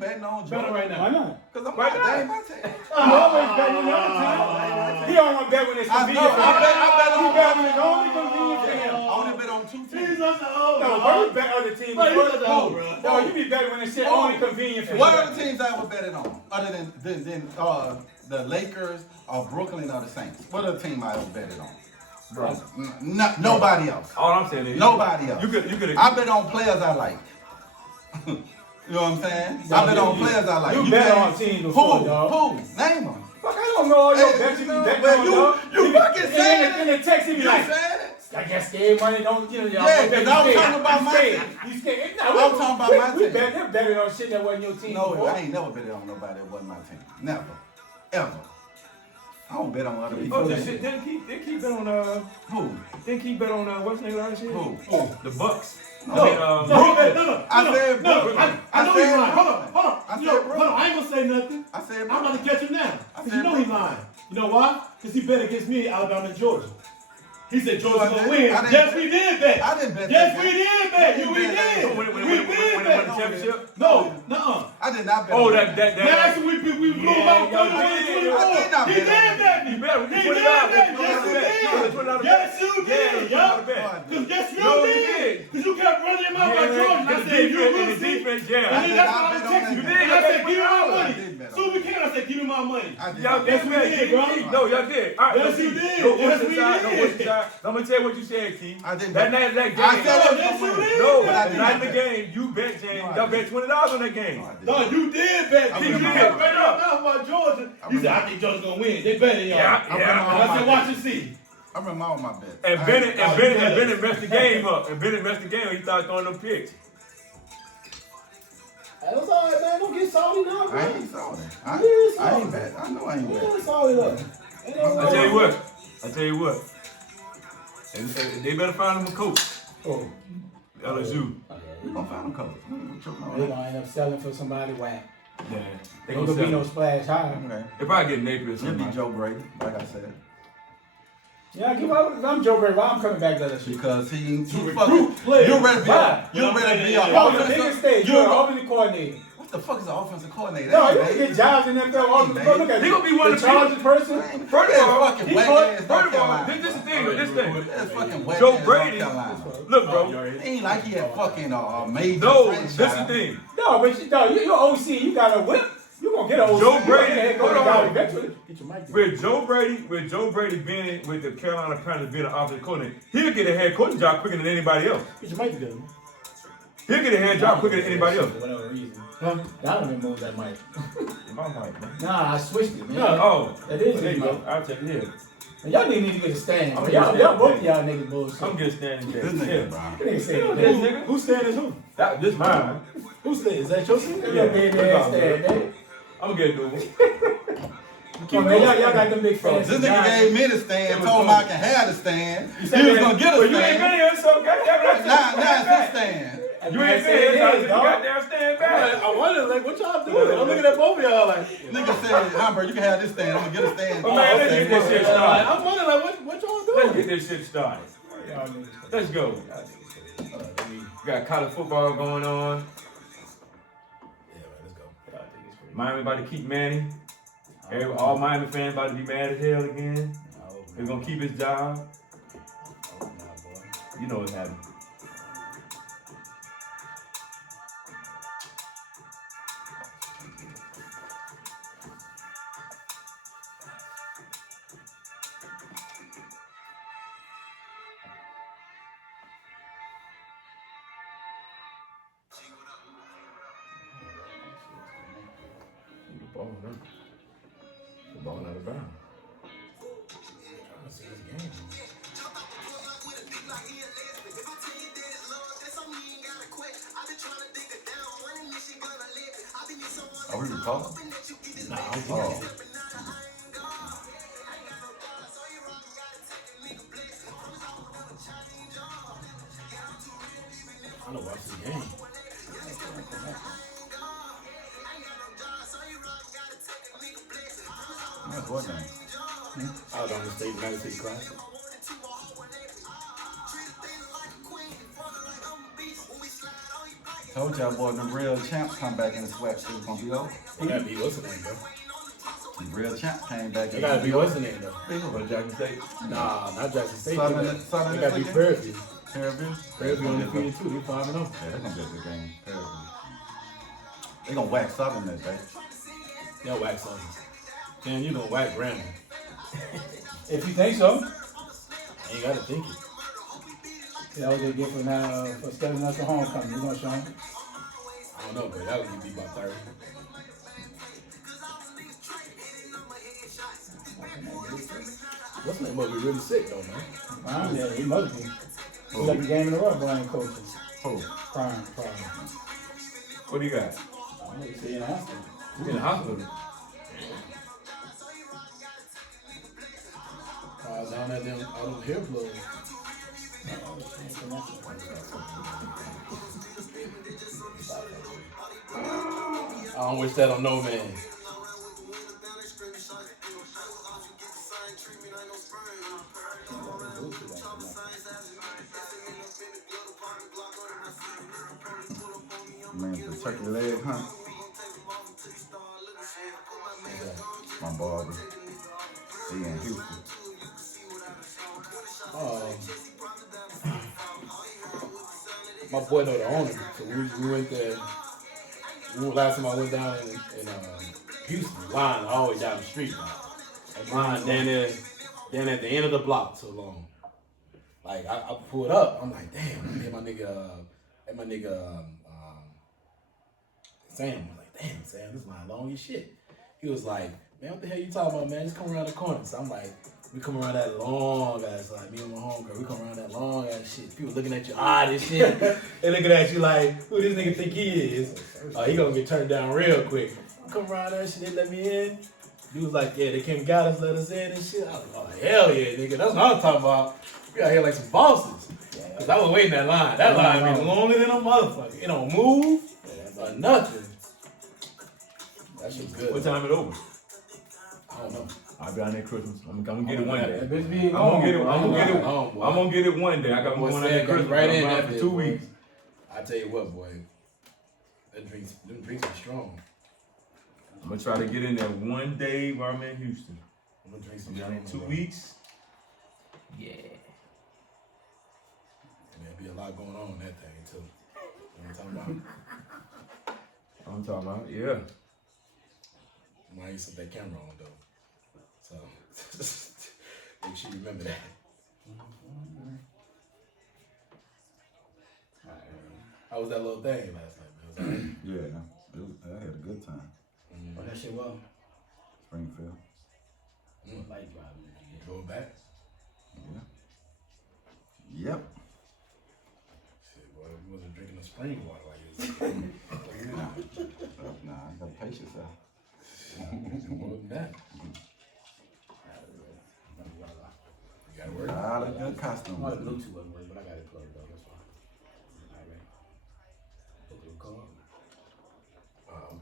betting on Georgia. Better right now. Why not? Because I'm not betting my team. I'm always betting on the other team. He don't want to bet when it's convenient for him. I bet He bet when it's only convenient for him. I only bet on 2 teams. He's not the old. No, but you bet other teams. But he's not the old, bro. No, you be betting when it's shit only convenient for you. What other teams I ever betted on? Other than the Lakers or Brooklyn or the Saints? What other team I ever betted on? Bro. Nobody else. All I'm saying is Nobody else. You could. I bet on players I like. You know what I'm saying? I bet on players I like. You bet on teams before, dog. Who? Name them. Fuck, I don't know all your bets you be betting on, dog. You fucking saying it. In the text, he be You like, saying it? I guess scared money don't, y'all. Yeah, because I was talking about my team. You scared? No, I'm talking about my we team. They're betting on shit that wasn't your team. No, before. I ain't never betted on nobody that wasn't my team. Never. Ever. I don't bet on other people. Oh, this shit. They keep betting on Who? They keep betting on what's the name of that shit? Who? The Bucs. No, I said Brooklyn. I know he's lying. Hold on. I said Hold on. Brooklyn. I ain't gonna say nothing. I said I'm Brooklyn. about to catch him now. I Because said you know he's Brooklyn. lying. You know why? Because he bet against me, Alabama and Georgia. He said Georgia's gonna win. I didn't Yes, bet. we did bet. I didn't bet Yes, that we game. did bet. You, we didn't bet did. that. When We they did won the bet. championship? No, nuh-uh. I did not bet. Oh, on that. Last we blew him out 31-24. I did not He bet did on bet me. You bet. He did bet. Yes, you did. Yes, you did. Yes, you did. Because you kept running him out by Georgia. I said, you will see. defense, And then that's what I texted you. You did. And I said, give me my I money. did bet on Soon as we can, I said, give me my money. I did Y'all not did, bet. Yes, we did, bro. No, y'all did. All right, Yes, no, you Keith. did. No, Yes, what's we inside? No, did. what's inside? I'm gonna tell you what you said, Keith. I didn't That bet. night, that game. I said it was Yes, gonna you win. did. No, But I that did night not in the bet. game, you bet, James. No, I Y'all bet didn't. $20 on that game. No, I didn't. No, you did bet. I You remember. kept right up about Georgia. You said, I think Georgia's going to win. They betting y'all. Yeah, And yeah. I said, watch and see. I remember all my bets. And Bennett messed the game up. And Bennett messed the game. He started throwing them picks. That's all right, man. Don't get salty now, I man. ain't sorry. Yeah, I ain't bet. I know I ain't bet. Yeah, salty though. I tell you what. And they better find them a coach. Oh. LSU. We gonna find them colors. They're gonna end up selling for somebody whack. Yeah. They Ain't gonna gonna be no sell. splash high. Okay. They probably get Napier or It'll something. be Joe Brady, like I said. Yeah, I'm Joe Brady. Why I'm coming back to LSU? Because he ain't too recruit fucking. players. You're ready to be Why? You're ready to be a Oh, the biggest offensive. stage. You're an offensive coordinator. What the fuck is an offensive coordinator? No, That you ain't can bad. get jobs in NFL offensive coordinator. Look at He gonna be one the of the Chargers people. person. First of all, fucking he wet caught- ass First North of all, Carolina. this thing. That's fucking wet Joe ass Brady. North Carolina. Look, bro. It ain't like he had fucking major No, franchise. this is the thing. No, but you're OC. You got a whip. You gonna get an OC. Joe Brady, You hold gonna on. eventually. Get your mic. With Joe Brady being with the Carolina Panthers being an offensive coordinator, he'll get a head coaching job quicker than anybody else. Get your mic together. He'll get a head job quicker than anybody else. For whatever reason. Huh? I don't even move that mic. My mic, man. Nah, I switched it, man. Oh, That is there you it, go. man. I'll take it here. Man, y'all need to get a stand. I'm Man. gonna Y'all get both a of y'all niggas bullshit. I'm getting standing there. This nigga, bro. Nigga say This that. nigga. Who's stand is who? This mine. Who's stand? Is that your stand? That little baby ass stand, man. I'm gonna get a good one. Come on, man, y'all got them big fans. This nigga gave me the stand, told him I can have the stand. He was gonna get But a you ain't been stand. here, so goddamn Now it's his stand. You ain't been here, so you goddamn stand back. I wonder, like, what y'all doing? I'm looking at both of y'all like, Nigga said, Humbert, you can have this stand. I'm gonna get a stand. Oh, man, let's get this shit started. I'm wondering, like, what y'all Let's doing? get this shit started. Let's go. We got college football going on. Miami about to keep Manny. All Miami fans about to be mad as hell again. He's gonna keep his job. You know what's happening. The ball out of bounds. Are we recording? Nah, Oh. I don't watch the game. That's what name? Out on the state United States Classic. Told y'all, boy, the real champs come back in the sweat. It's gonna be over. It gotta be what's the name though? The real champs came back. It gotta be what's the name though? But Jackson State. Nah, not Jackson State. Southern It gotta be Fairview. Fairview. Fairview. Fairview undefeated too. They 5-0. Yeah, they're gonna be a good game. Fairview. They gonna whack Southern that day. They'll whack something. Damn, you gonna whack Grandma. If you think so. Ain't gotta think it. See, that was they get for stepping us to homecoming. You gonna show them? I don't know, but that would be about 30. What's the name must be really sick though, man. Yeah, he must be. Second game in a row, Brian coaching. Who? Prime. What do you got? I know you see in the hospital. You in the hospital? Down at them, all them hair plugs. I don't wish that on no man. Man, the turkey leg hunt. My barber. He in Houston. My boy know the owner, so we went there. Last time I went down in Houston, line all the way down the street. Line down there at the end of the block so long. Like I pulled up, I'm like, damn, and my nigga Sam was like, damn, Sam, this line long as shit. He was like, man, what the hell you talking about, man? Just come around the corner. So I'm like, we come around that long ass, like me and my homegirl, we come around that long ass shit. People looking at you odd as shit. They looking at you like, who this nigga think he is? He gonna get turned down real quick. Come around that shit, they let me in. He was like, yeah, they came and got us, let us in and shit. I was like, oh, hell yeah, nigga. That's what I'm talking about. We out here like some bosses. Cause I was waiting that line. That line been longer than a motherfucker. It don't move or nothing. That shit's good. What time it over? I don't know. I'll be out there Christmas. I'm gonna get it one day. That bitch be I'm gonna get it. I'm gonna get it one day. I got Boy, one out Sam there got Christmas. right in I'm that out for bitch, 2 boy. weeks. I tell you what, boy. Them drinks are strong. I'm gonna try to get in there one day while I'm in Houston. I'm gonna drink some Be out in strong, 2 bro. weeks. Yeah. And there'll be a lot going on in that thing too. You know what I'm talking about? I'm talking about, yeah. Might use that camera on though. So make sure you remember that. How was that little thing last night, man? Yeah, I had a good time. Oh, that shit well. Springfield. Light driving. Going back? Yeah. Yep. Shit, boy, you wasn't drinking the spring water like this. Nah, I got patience out. More than that. You gotta work. A lot of good costumes. My Bluetooth wasn't working, but I got it plugged up. That's fine. All right. Hook it up, call. Okay.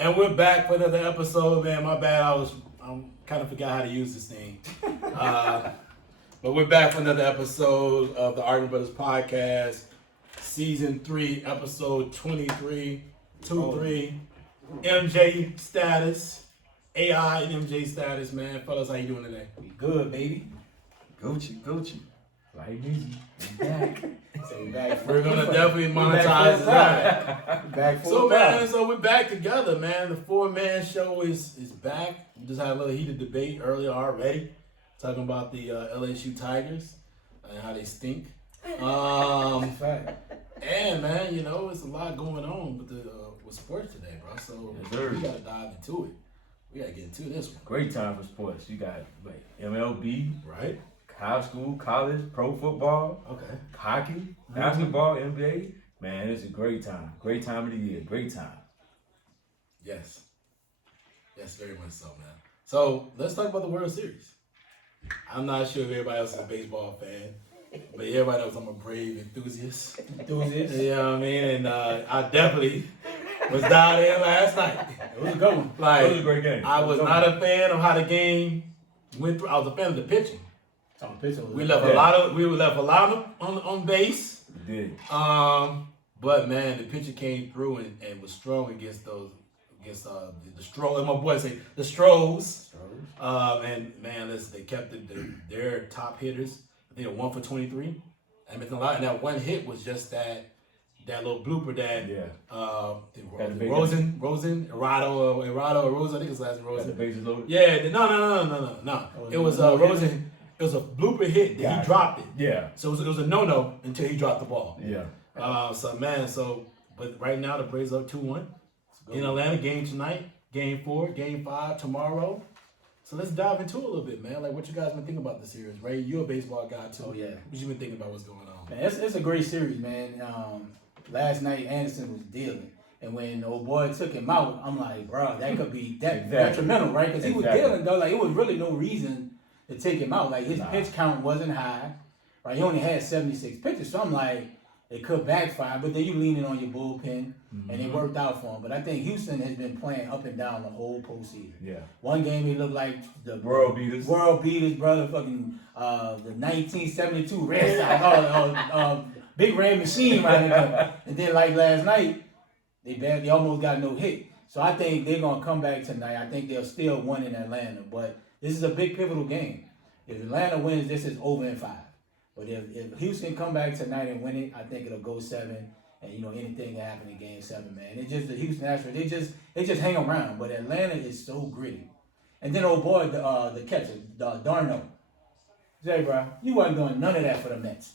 And we're back for another episode, man. My bad, I'm kind of forgot how to use this thing. But we're back for another episode of the Arden Brothers Podcast, Season 3, Episode 23, 2-3, MJ status, AI and MJ status, man. Fellas, how you doing today? We good, baby. Gucci. Like easy. We back. So we back. We're going to definitely We back monetize full that. time. We back full So, time. man, so we're back together, man. The four-man show is back. We just had a little heated debate earlier already, talking about the LSU Tigers and how they stink. Fact. And man, you know, it's a lot going on with sports today, bro. So Yes, sir. we gotta dive into it. We gotta get into this one, Great time for sports. You got like MLB, right? high school, college, pro football, Okay. hockey, basketball, NBA. Man, it's a great time. Great time of the year. Great time. Yes, very much so, man. So let's talk about the World Series. I'm not sure if everybody else is a baseball fan, but everybody knows I'm a Brave enthusiast. You know what I mean? And I definitely was down there last night. It was a good one. Like, It was a great game. I was not a fan of how the game went through. I was a fan of the pitching. We left a lot on base. We did. But man, the pitcher came through and was strong against the Stros. My boy say the Stros. And man, listen, they kept their top hitters. I think 1 for 23. I mean, and that one hit was just that little blooper that Rosen, I think his last name Got the Rosen. bases loaded. Yeah, no. It was Rosen. It was a blooper hit that he dropped it. Yeah. So it was a no until he dropped the ball. Yeah. But right now the Braves up 2-1 in Atlanta. Game tonight, Game 4, Game 5 tomorrow. So let's dive into it a little bit, man. Like, what you guys been thinking about the series, Ray? You're a baseball guy too. Oh, yeah. What you been thinking about what's going on? Man, it's a great series, man. Last night Anderson was dealing, and when the old boy took him out, I'm like, bro, that could be detrimental, right? Because he was dealing though. Like, it was really no reason to take him out. Like, his pitch count wasn't high, right? He only had 76 pitches, so I'm like, it could backfire. But then you leaning on your bullpen, and it worked out for him. But I think Houston has been playing up and down the whole postseason. Yeah. One game he looked like the World beaters, brother. Fucking the 1972 Red Sox, big red machine right there. And then like last night, they almost got no hit. So I think they're gonna come back tonight. I think they'll still win in Atlanta, but this is a big pivotal game. If Atlanta wins, this is over in 5. But if Houston come back tonight and win it, I think it'll go 7. And anything can happen in Game 7, man. It's just the Houston Astros. They just hang around. But Atlanta is so gritty. And then old boy, the catcher, Darno. Jay, bro, you wasn't doing none of that for the Mets.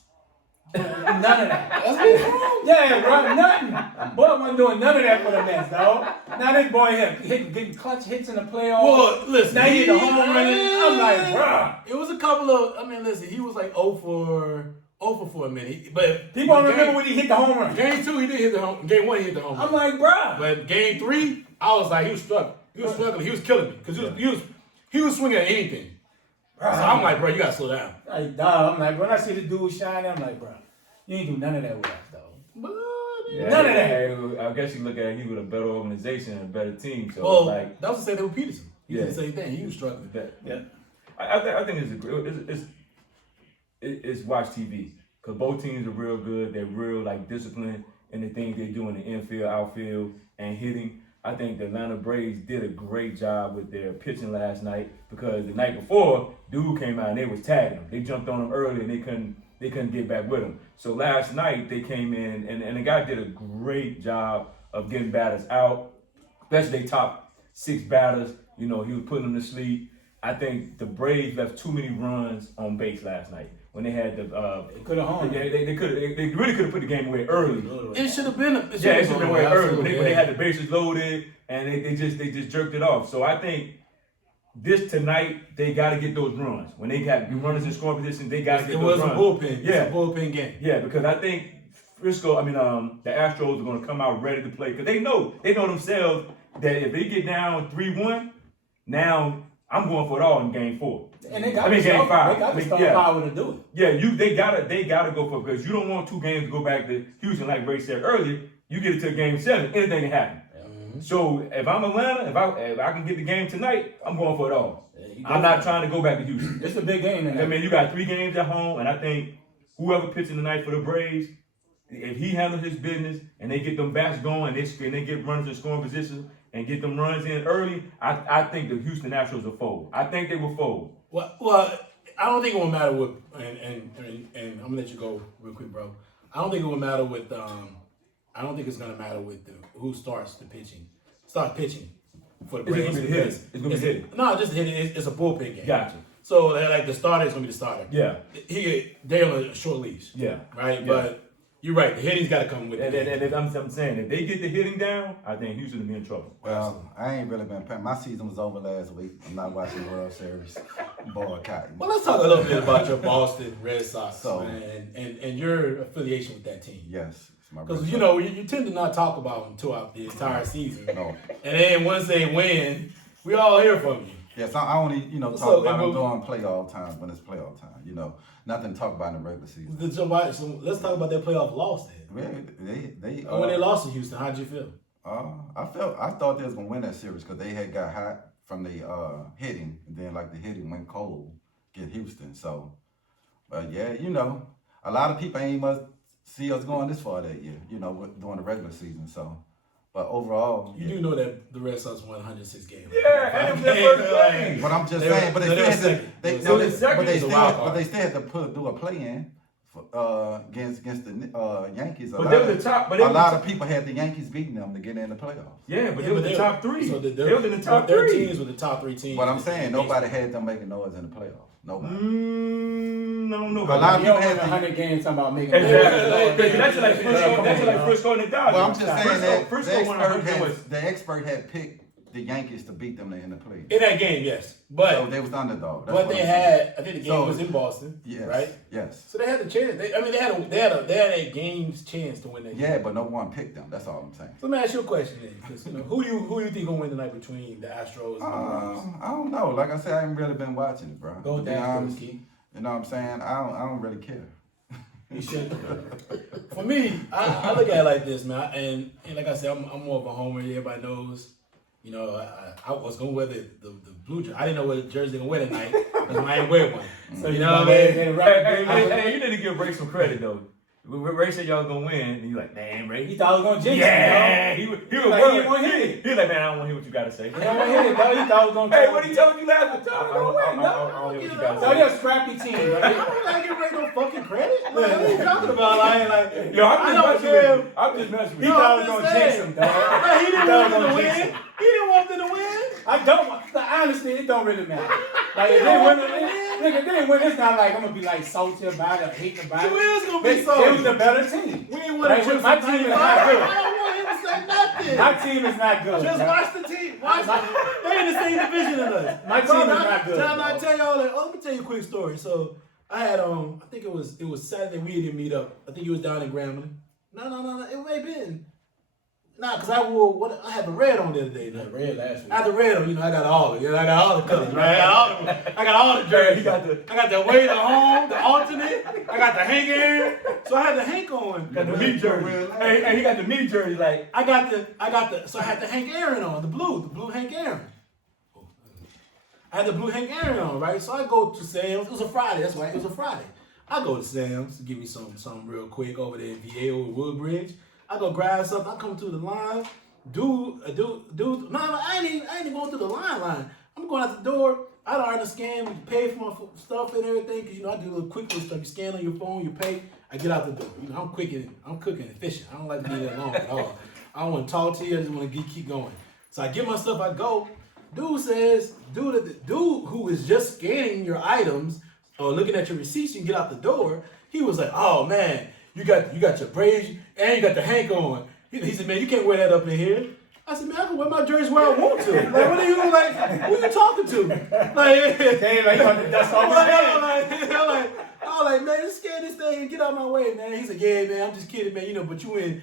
None of that. Yeah, bro, nothing. Boy wasn't doing none of that for the Mets, dog. Now this boy here getting clutch hits in the playoffs. Well, listen, now he hit the home run. I'm like, bro. It was a couple of. I mean, listen, he was like 0 for a minute. But People don't remember when he hit the home run. Game 2, he did hit the home. Game 1, he hit the home run. I'm like, bro. But Game 3, I was like, he was struggling. He was killing me because he was swinging at anything. So I'm like, bro, you gotta slow down. Like, dog, I'm like, when I see the dude shining, I'm like, bro, you ain't do none of that with us, dog. Yeah, None of that. I guess you look at it, he with a better organization and a better team. So Well, like that was the same thing with Peterson. He did the same thing. He was struggling. Yeah. I think it's watch TV because both teams are real good. They're real like disciplined in the things they do in the infield, outfield, and hitting. I think the Atlanta Braves did a great job with their pitching last night because the night before, dude came out and they was tagging him. They jumped on him early and they couldn't get back with him. So last night they came in and the guy did a great job of getting batters out, especially their top 6 batters. He was putting them to sleep. I think the Braves left too many runs on base last night when they had the. They could have hung. They really could have put the game away early. It should have been. It should have been away early when they had the bases loaded and they just jerked it off. So I think this tonight they got to get those runs when they got runners in scoring position. They got to get those runs. It was a bullpen. Yeah, it's a bullpen game. Yeah, because I think the Astros are going to come out ready to play because they know themselves that if they get down 3-1, now I'm going for it all in Game 4. And they got Game 5. They got the star power to do it. Yeah, they gotta go for it because you don't want 2 games to go back to Houston like Ray said earlier. You get it to Game 7, anything can happen. So if I'm Atlanta, if I can get the game tonight, I'm going for it all. I'm not trying to go back to Houston. It's a big game. I mean, you got 3 games at home, and I think whoever pitching tonight for the Braves, if he handles his business and they get them bats going and they get runners in scoring position and get them runs in early, I think the Houston Astros will fold. I think they will fold. Well, I don't think it will matter with, and I'm gonna let you go real quick, bro. I don't think it will matter with, I don't think it's gonna matter with who starts pitching for the Braves. It's gonna be hitting. No, just hitting. It's a bullpen game. Gotcha. So like the starter is gonna be the starter. Yeah. They're on a short leash. Yeah. Right. Yeah. But you're right. The hitting's got to come with it. And I'm saying, if they get the hitting down, I think Houston will be in trouble. Well, I ain't really been paying. My season was over last week. I'm not watching the World Series. Boycotting. Well, let's talk a little bit about your Boston Red Sox, So- man, and your affiliation with that team. Yes. It's my Because brother. you tend to not talk about them throughout the entire season, No. and then once they win, we all hear from you. Yes, I only, talk So, about them and during playoff times when it's playoff time. Nothing to talk about in the regular season. So let's talk about their playoff loss then. They When they lost to Houston, how'd you feel? I thought they was gonna win that series because they had got hot from the hitting, and then like the hitting went cold against Houston. So, but yeah, a lot of people ain't must see us going this far that year. During the regular season. So, but overall, You do know that the Red Sox won 106 games. Yeah, and Five it was their games, first game. but I'm just They were- saying, but they they were still had to, second. they, They no, were they, second. but they It's a still, wild had, card. but they still had to do a play in against the Yankees. But they were the top. But they A were lot the of people had the Yankees beating them to get in the playoffs. Yeah, but they were the top 3. So They were in the top their 3. teams were the top 3 teams. But I'm saying nobody had them making noise in the playoffs. Nobody. I don't know A about lot of You that. don't people win had 100 games talking about making. Exactly. That's like Frisco and the Dodgers. Well, I'm just saying that Frisco won 100 the expert had picked the Yankees to beat them in the playoffs. In that game, yes. So But they was the underdog. That's but what they I'm saying. had, I think the game So- was in Boston, Yes. right? Yes. So they had the chance. They had a game's chance to win that game. Yeah, but no one picked them. That's all I'm saying. So let me ask you a question then, because who do you think gonna win tonight between the Astros and the Braves? I don't know. Like I said, I haven't really been watching it, bro. Go To with be that, honest, Key. you know what I'm saying? I don't really care. You should. For me, I look at it like this, man. And like I said, I'm more of a homer. Everybody knows. I was gonna wear the blue jersey. I didn't know what jersey gonna wear tonight because I ain't wear one. So you know what I mean? Hey, you need to give Ray some credit though. When Ray said y'all was gonna win, and you like, man, Ray. He thought I was gonna jinx Yeah, it, he was like, he worried. didn't wanna hear it. He was like, man, I don't want to hear what you gotta say. He don't want to hit it, dog. He thought I was gonna. Hey, what he told you last time? I I don't hear what you gotta So say. they're a scrappy team, right? I don't give Ray no fucking credit. What are you talking about? Like, Yo, I don't care. I'm just messing with He you. thought I was gonna jinx him, dog. He didn't want them to win. him. He didn't want them to win. I don't want. Honestly, it don't really matter. Like if they win, nigga, if they win. It's not like I'm gonna be like salty about it, or hating about it. You is gonna be They salty. was the better team. We ain't Like, winning. my team is not good. I don't want him to say nothing. My team is not good. Just bro. watch the team. Watch them. They in the same division as us. My team is not good, Time I bro. tell y'all that. Oh, let me tell you a quick story. So I had I think it was Saturday. We didn't meet up. I think he was down in Grambling. No. It may have been. Nah, cause I had the red on the other day. Yeah, red last week. I had the red on. I got all of it. I got all the colors. Right? I got all the jerseys. I got the way to home, the alternate. I got the Hank Aaron. So I had the Hank on. Got the meat jersey. Hey, he got the meat jersey. Like, I got the. So I had the Hank Aaron on, the blue Hank Aaron. I had the blue Hank Aaron on, right? So I go to Sam's. It was a Friday. That's right. It was a Friday. I go to Sam's to give me something real quick over there in VA over Woodbridge. I go grab something. I come through the line. Dude. No, I ain't even going through the line. I'm going out the door. I don't understand. You pay for my stuff and everything because I do a little quick little stuff. You scan on your phone, you pay. I get out the door. I'm cooking and fishing. I don't like to be that long at all. I don't want to talk to you. I just want to keep going. So I get my stuff. I go. Dude who is just scanning your items or looking at your receipts, you can get out the door. He was like, "Oh man, you got your braids and you got the Hank on." He said, "Man, you can't wear that up in here." I said, "Man, I can wear my jersey where I want to." Like, what are you like? Who you talking to? Like, Damn, like you want to dust off his head. I'm like, man, just scan this thing and get out of my way, man. He said, "Yeah, man, I'm just kidding, man. But you in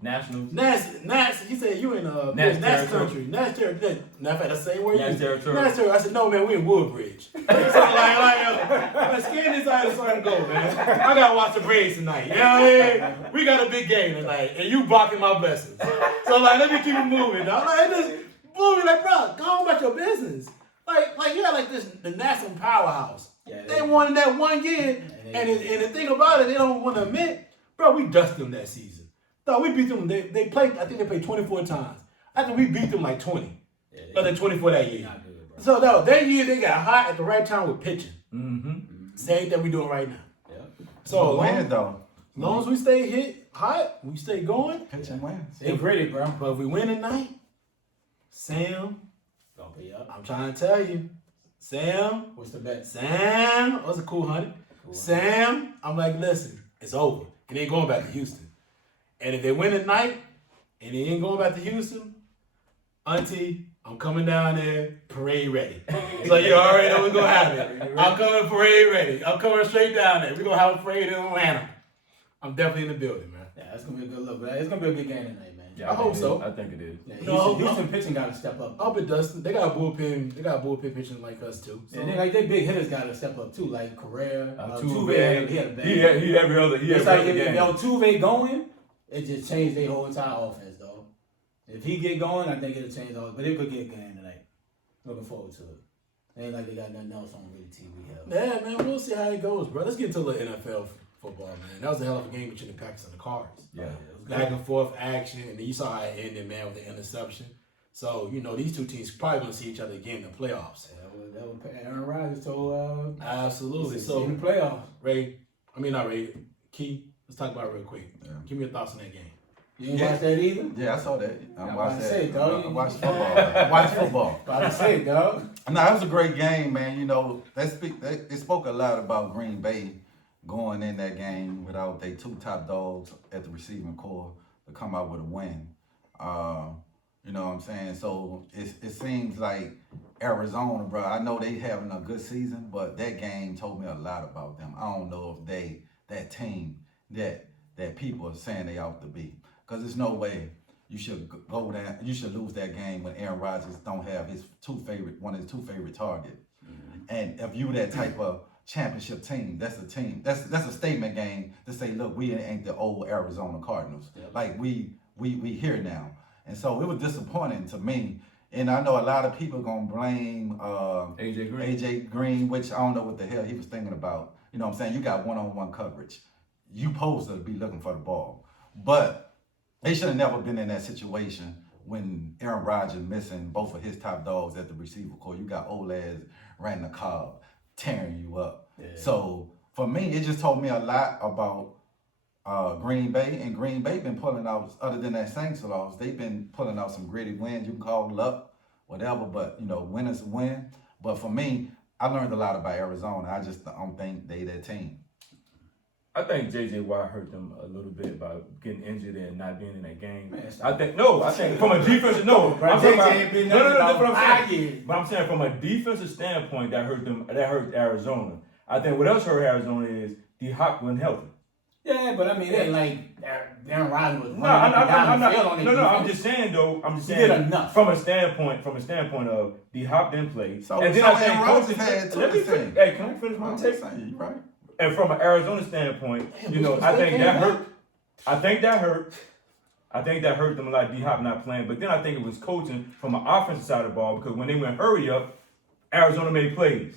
Nationals. Nas. He said you in Nas country, Nas territory. Matter of fact, that's the same word. Nas territory. Nas territory. I said, no, man, we in Woodbridge. So like, scan this item so I can go, man. I gotta watch the Braves tonight. You know what I mean? We got a big game tonight, and you blocking my blessings. So like, let me keep it moving, dog. Like, just moving, like, bro, go on about your business. Like you got like this the national powerhouse. Yeah, They won in that one year, and the thing about it, they don't want to admit, bro. We dusted them that season. No, we beat them. They played. I think they played 24 times. I think we beat them like 20. Yeah, But then 24 that year. not good, bro. So no, that year they got hot at the right time with pitching. Mm-hmm. Same thing we doing right now. Yeah. So win though. as long as we stay hot, we stay going. Pitching wins. They gritty, bro. But if we win tonight, Sam, Gonna be up. I'm trying to tell you, Sam, What's the bet? Sam, that was a cool honey. Sam, I'm like, listen, it's over. It ain't going back to Houston. And if they win tonight, and they ain't going back to Houston, Auntie, I'm coming down there, parade ready. So you already know what's gonna happen. I'm coming parade ready. I'm coming straight down there. We're gonna have a parade in Atlanta. I'm definitely in the building, man. Yeah, that's gonna be a good look. But it's gonna be a good game tonight, man. Yeah, I hope so. I think it is. Yeah, No, Houston pitching got to step up. Up at Dustin, they got a bullpen. They got a bullpen pitching like us too. So. And then like they big hitters got to step up too, like Correa, Altuve, he had a bad. he every other. He It's every like other if game. Altuve going, it just changed their whole entire offense, though. If he get going, I think it'll change all. But it could get game tonight. Looking forward to it. Ain't like they got nothing else on really TV. Hell. Yeah, man, we'll see how it goes, bro. Let's get into the NFL football, man. That was a hell of a game between the Packers and the Cards. Yeah. Back and forth action, and then you saw how it ended, man, with the interception. So, you know, these two teams probably going to see each other again in the playoffs. Yeah, that was Aaron Rodgers told. Absolutely. So So, in the playoffs. not Ray, Key, let's talk about it real quick. Yeah. Give me your thoughts on that game. You ain't watch that either. Yeah, I saw that. I watched to say, that. dog. I watched football. I watched football. About to say, dog. No, that was a great game, man. You know, it spoke a lot about Green Bay going in that game without their two top dogs at the receiving core to come out with a win. You know what I'm saying? So it seems like Arizona, bro. I know they having a good season, but that game told me a lot about them. I don't know if that team that people are saying they ought to be, because there's no way you should go down. You should lose that game when Aaron Rodgers don't have one of his two favorite targets. And if you that type of championship team, that's a team. That's a statement game to say, look, we ain't the old Arizona Cardinals. Yep. Like we here now. And so it was disappointing to me. And I know a lot of people gonna blame AJ Green, which I don't know what the hell he was thinking about. You know what I'm saying? You got one-on-one coverage. You supposed to be looking for the ball. But they should have never been in that situation when Aaron Rodgers missing both of his top dogs at the receiver core. You got old ass Randall Cobb tearing you up. Yeah. So for me, it just told me a lot about Green Bay, and Green Bay been pulling out, other than that Saints loss, they've been pulling out some gritty wins. You can call it luck, whatever, but you know, win is a win. But for me, I learned a lot about Arizona. I just don't think they that team. I think J.J. Watt hurt them a little bit by getting injured and not being in that game. Man, I think from a defensive, no. Bro, I'm talking JJ about, ain't been no, nothing that's what about I'm 5 saying. years. But I'm saying from a defensive standpoint, that hurt them. That hurt Arizona. I think what else hurt Arizona is D-Hop wasn't healthy. Yeah, but I mean, it ain't like Aaron Rodgers was running No, up and down I'm the field on not. their No, I'm defense. just saying though. I'm just He saying did enough. from a standpoint of D-Hop didn't play. So and then Aaron I think Rodgers coaches had two let me the same. finish. Hey, can I finish my I'm take? just saying, you right. And from an Arizona standpoint, Damn, you know, Bucs I think came that back. hurt. I think that hurt them a lot. D-Hop not playing, but then I think it was coaching from an offensive side of the ball, because when they went hurry up, Arizona made plays,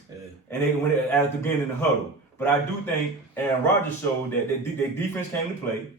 and they went at the beginning in the huddle. But I do think Aaron Rodgers showed that their defense came to play.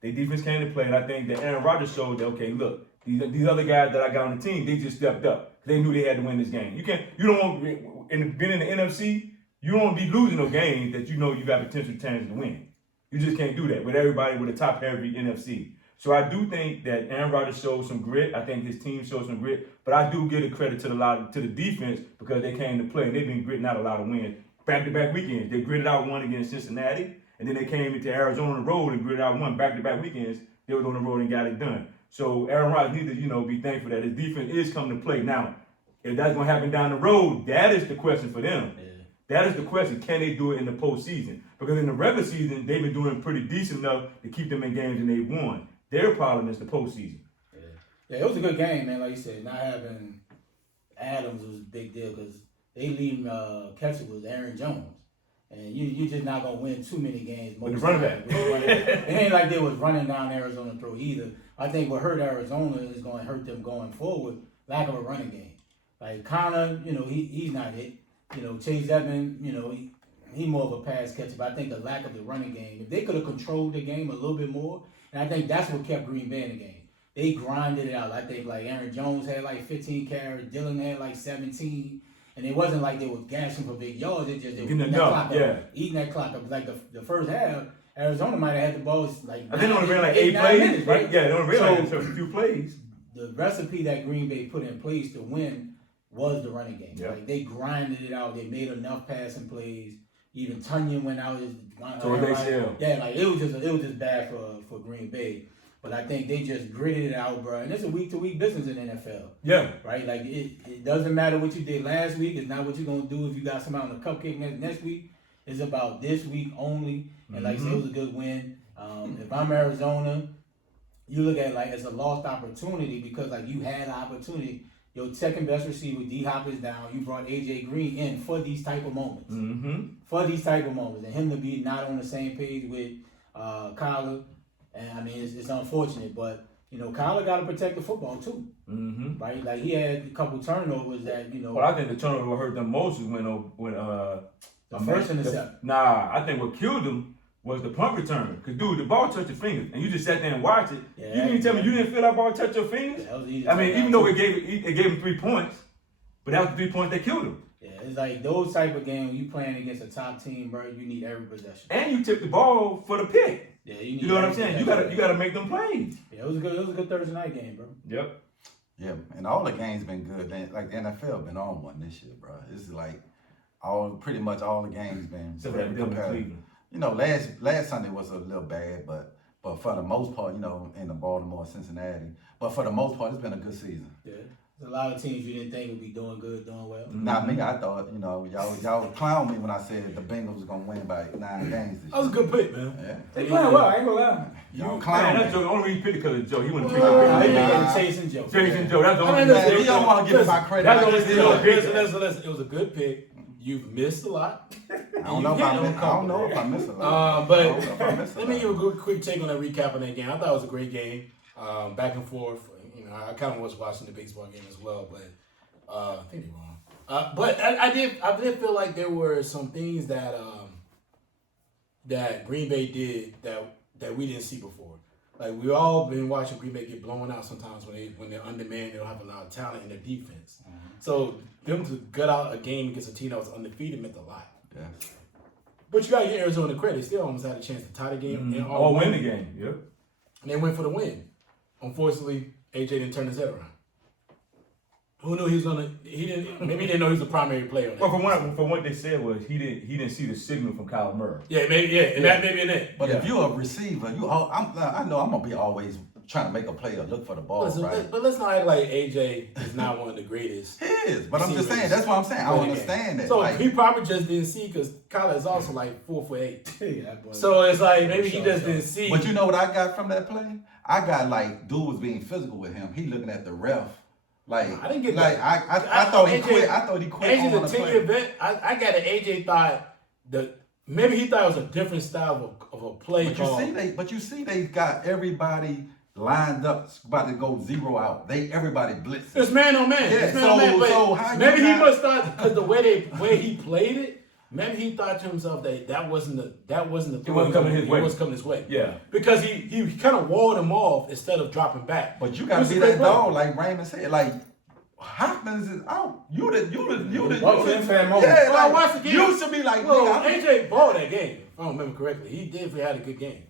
Their defense came to play, and I think that Aaron Rodgers showed that, okay, look, these other guys that I got on the team, they just stepped up. They knew they had to win this game. You don't want, in the NFC, you don't want to be losing no games that you know you got potential chance to win. You just can't do that with everybody with a top-heavy NFC. So I do think that Aaron Rodgers showed some grit. I think his team showed some grit. But I do give the credit to the defense, because they came to play, and they've been gritting out a lot of wins. Back-to-back weekends. They gritted out one against Cincinnati, and then they came into Arizona on the road and gritted out one back-to-back weekends. They was on the road and got it done. So Aaron Rodgers needs to, be thankful that his defense is coming to play. Now, if that's going to happen down the road, that is the question for them. Yeah. That is the question. Can they do it in the postseason? Because in the regular season, they've been doing pretty decent enough to keep them in games, and they've won. Their problem is the postseason. Yeah, it was a good game, man. Like you said, not having Adams was a big deal, because they lead catcher was Aaron Jones. And you just not going to win too many games. With the running back. It ain't like they was running down Arizona throw either. I think what hurt Arizona is going to hurt them going forward, lack of a running game. Like Connor, he's not it. Chase Edmonds, he more of a pass catcher, but I think the lack of the running game, if they could have controlled the game a little bit more, and I think that's what kept Green Bay in the game. They grinded it out. I think like Aaron Jones had like 15 carries, Dylan had like 17, and it wasn't like they was gashing for big yards. They were eating that clock up. Like the first half, Arizona might have had the balls like I think they only ran like 8 plays, minutes, right? Yeah, they only ran like a few plays. The recipe that Green Bay put in place to win was the running game. Yep. Like they grinded it out. They made enough passing plays. Even Tunyon went out. Yeah, like it was just bad for Green Bay. But I think they just gritted it out, bro. And it's a week-to-week business in the NFL. Yeah. Right? Like it doesn't matter what you did last week. It's not what you're gonna do if you got somebody on the cupcake next week. It's about this week only. And like I said, it was a good win. If I'm Arizona, you look at it like it's a lost opportunity because like you had an opportunity. Your second best receiver, D Hop, is down. You brought AJ Green in for these type of moments. For these type of moments. And him to be not on the same page with Kyler. And I mean, it's unfortunate, but Kyler got to protect the football too, right? Like he had a couple turnovers that Well, I think the turnover hurt them most when the first interception. I think what killed them was the punt return. Cause dude, the ball touched your fingers, and you just sat there and watched it. Yeah, you didn't tell me you didn't feel that ball touch your fingers. That was easy. I mean, even though it gave him 3 points, but that was the 3 points that killed him. Yeah, it's like those type of games you playing against a top team, bro. You need every possession. And you took the ball for the pick. Yeah, you know what I'm saying? You gotta make them plays. Yeah, it was a good Thursday night game, bro. Yep. Yeah, and all the games been good. Like the NFL been on one this year, bro. It's like pretty much all the games been very competitive. Last Sunday was a little bad, but for the most part, in the Baltimore, Cincinnati. But for the most part, it's been a good season. Yeah. There's a lot of teams you didn't think would be doing good, doing well. Not me. I thought, y'all clown me when I said the Bengals was gonna win by 9 games. This That was a good pick, man. Yeah. They playing well. I ain't gonna lie. Y'all clown me. That's the only reason he picked it because of Joe. He wouldn't pick Chasing Joe. Chasing Joe. That's the only Man, you don't want to give me my credit. That's the only Listen. It was a good pick. You've missed a lot. I don't know if I missed a lot. Let me give a quick take on that recap of that game. I thought it was a great game, back and forth. I kind of was watching the baseball game as well, but I think they won. But I did feel like there were some things that Green Bay did that we didn't see before. Like we all been watching Green Bay get blown out sometimes when they're undermanned, they don't have a lot of talent in their defense. So them to gut out a game against a team that was undefeated meant a lot. Yes. But you got to give Arizona credit. They still almost had a chance to tie the game and win the game. Yep. And they went for the win. Unfortunately, AJ didn't turn his head around. Who knew he was gonna? Maybe he didn't know he was the primary player. Well, from what they said was he didn't see the signal from Kyle Murray. Yeah, maybe. And that maybe in it. But if you're a receiver, I know I'm gonna be always trying to make a play or look for the ball, right? But let's not act like AJ is not one of the greatest. He is, but I'm just saying that's what I'm saying. I don't understand that. So he probably just didn't see because Kyle is also like 4'8". Yeah, so it's like maybe he just didn't see. But you know what I got from that play? I got like dude was being physical with him. He looking at the ref. Like I didn't get like that. I thought he quit. I thought he quit. AJ's a 10-year vet. I got it. AJ thought maybe he thought it was a different style of a play call. But you see they got everybody lined up, about to go 0 out. Everybody blitzing. It's man on man. Yeah, it's man on man. so how you maybe he must thought because the way he played it. Maybe he thought to himself that wasn't the It wasn't coming his way. It was coming his way. Yeah. Because he kind of walled him off instead of dropping back. But you gotta be that dog, like Raymond said. Like Hopkins is out. You the yeah. Like, watch the game. You should be like, AJ balled that game. If I don't remember correctly, he did. He had a good game,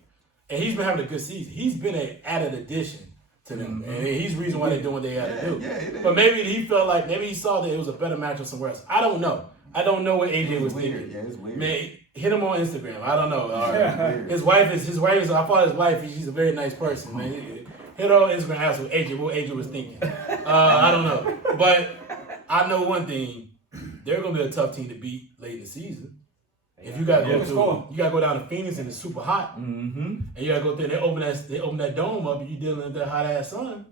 and he's been having a good season. He's been an added addition to them, and he's the reason why they're doing what they had to do. Yeah, but maybe he felt like he saw that it was a better matchup somewhere else. I don't know. I don't know what AJ was thinking. Yeah, it's weird. Man, hit him on Instagram. I don't know. His wife is. I follow his wife. She's a very nice person, man. Hit her on Instagram. Ask what AJ was thinking. I don't know, but I know one thing. They're gonna be a tough team to beat late in the season. If you gotta go down to Phoenix and it's super hot, and you gotta go there. They open that dome up, and you dealing with that hot ass sun.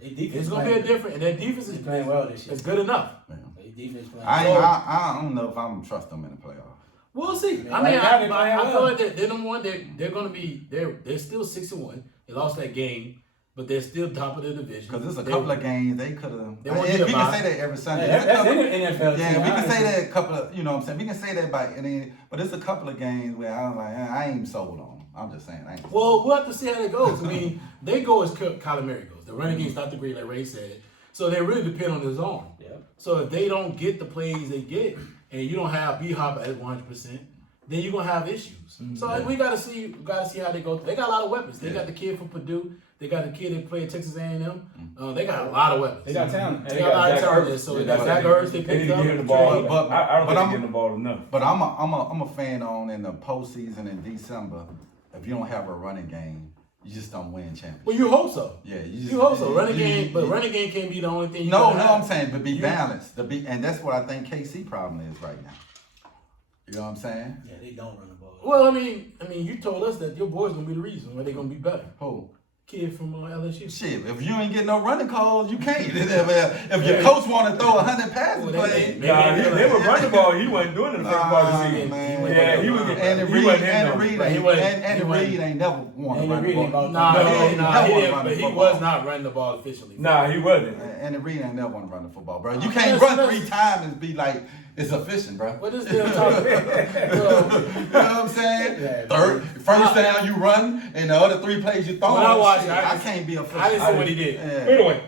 It's gonna be a different. And their defense is playing well this year. It's good enough. I don't know if I'm trust them in the playoffs. We'll see. Man, I feel like they're number one. They're gonna be. They're still 6-1. They lost that game but they're still top of the division. Because there's a couple of games they could have. They won't We get a can bye. say that every Sunday. Yeah, that's in the NFL. Yeah, team, we can say honestly. that a couple of, you know what I'm saying? We can say that but there's a couple of games where I'm like, I ain't sold on them. I'm just saying, I ain't sold Well, we'll have to see how that goes. I mean, they go as Kyler Murray goes. The running game's not the great, like Ray said. So they really depend on his arm. Yeah. So if they don't get the plays they get, and you don't have B-Hop at 100%, then you're gonna have issues. So we gotta see how they go. They got a lot of weapons. They got the kid from Purdue. They got the kid that played at Texas A&M. They got a lot of weapons. They got talent. They got a lot of talent. So they got Zach Ertz. They They need picked to up. give him the ball. But I don't think I'm- they give him the ball enough. But I'm a fan on in the postseason in December. If you don't have a running game, you just don't win championships. Well, you hope so. Yeah, you just You hope so. Running you- game, but you- running game can't be the only thing. You No, gotta no, have. I'm saying, but be balanced. And that's what I think KC problem is right now. You know what I'm saying? Yeah, they don't run the ball. Well, I mean, you told us that your boy's gonna be the reason why they're gonna be better. Who? Kid from LSU. Shit, if you ain't get no running calls, you can't. If your coach want to throw 100 passes, Well, play. Nah, they were running the ball. He wasn't doing it in the first part of the season. Man. Yeah, he was. Andy He Reid, wasn't in Andy though. Reid, Right, he ain't, wasn't- Andy he wasn't- Reid ain't never want to Andy run the Reid ain't ball. about Nah, No, he he didn't, never nah, he wanna didn't, run but the he football. was not running the ball efficiently. Nah, he wasn't. Andy Reid ain't never want to run the football, bro. You Okay, can't so run that's- 3 times and be like, it's efficient, bro. What is them talking about? You know what I'm saying? Yeah, First down you run, and the other 3 plays you throw. When I watched Shit, it, I can't be efficient. I didn't see what he did. Yeah. Anyway,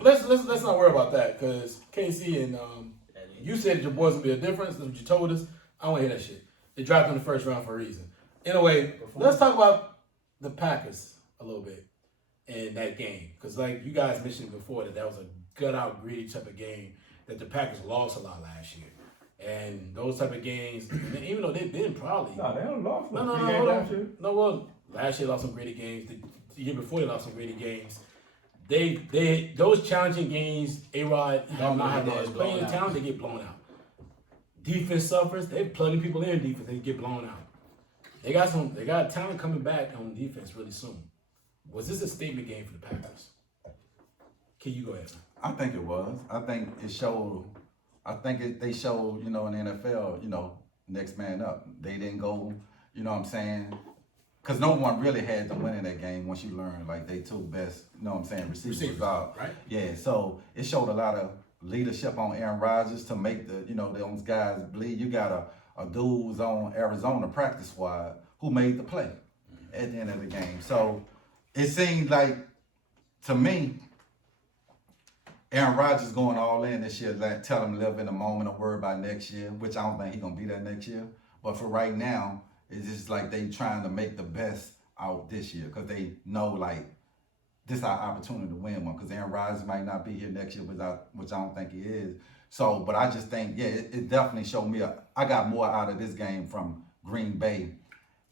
Let's not worry about that because KC and you said your boys will be a difference. That's what you told us. I don't want to hear that shit. They dropped in the first round for a reason. Anyway, let's talk about the Packers a little bit in that game because, like you guys mentioned before, that was a gut out, greedy type of game that the Packers lost a lot last year. And those type of games, even though they've been probably nah, they don't lost. no, hold on. No, well, last year lost some gritty games. The year before they lost some gritty games. They those challenging games, A-Rod, not have those playing talent, they get blown out. Defense suffers, they're plugging people in defense, they get blown out. They got talent coming back on defense really soon. Was this a statement game for the Packers? Can you go ahead? I think it was. I think it showed. They showed, in the NFL, next man up. They didn't go, you know what I'm saying? Because no one really had to win in that game once you learn, like, they 2 best, receivers out. Right? Yeah, so it showed a lot of leadership on Aaron Rodgers to make those guys bleed. You got a dude who's on Arizona practice squad who made the play at the end of the game. So it seemed like, to me, Aaron Rodgers going all in this year, tell him to live in the moment and worry about next year, which I don't think he's going to be there next year. But for right now, it's just like they trying to make the best out this year because they know, like, this is our opportunity to win one because Aaron Rodgers might not be here next year, which I don't think he is. So, but I just think, it definitely showed me, I got more out of this game from Green Bay.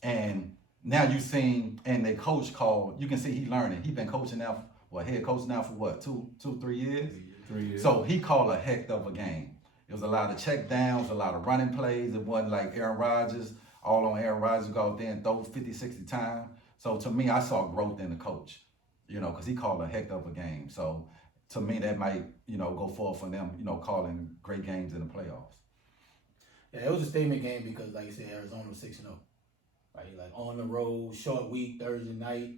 And now you seen, and the coach called, you can see he learning. He been coaching now, head coach now for what, 3 years? 3 years. So he called a heck of a game. It was a lot of check downs, a lot of running plays. It wasn't like Aaron Rodgers, all on Aaron Rodgers, go out there and throw 50, 60 times. So to me, I saw growth in the coach, because he called a heck of a game. So to me, that might, go forward for them, calling great games in the playoffs. Yeah, it was a statement game because, like you said, Arizona was 6-0. Right, like on the road, short week, Thursday night.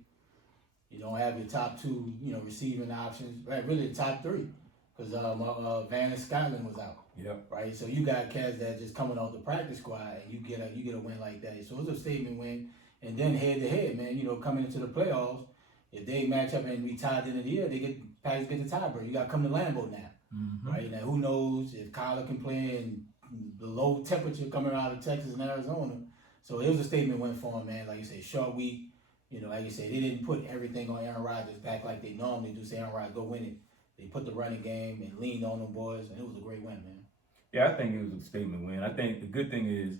You don't have your top 2, receiving options. Right, really the top 3, because Van Scotland was out. Yep. Right, so you got cats that just coming off the practice squad, and you get a win like that. So it was a statement win, and then head to head, man. Coming into the playoffs, if they match up and be tied at the end of the year, Packers get the tiebreaker. You got to come to Lambeau now. Mm-hmm. Right, now who knows if Kyler can play in the low temperature coming out of Texas and Arizona. So it was a statement win for him, man. Like you say, short week. Like you say, they didn't put everything on Aaron Rodgers back like they normally do. Say Aaron Rodgers, go win it. They put the running game and leaned on them boys, and it was a great win, man. Yeah, I think it was a statement win. I think the good thing is,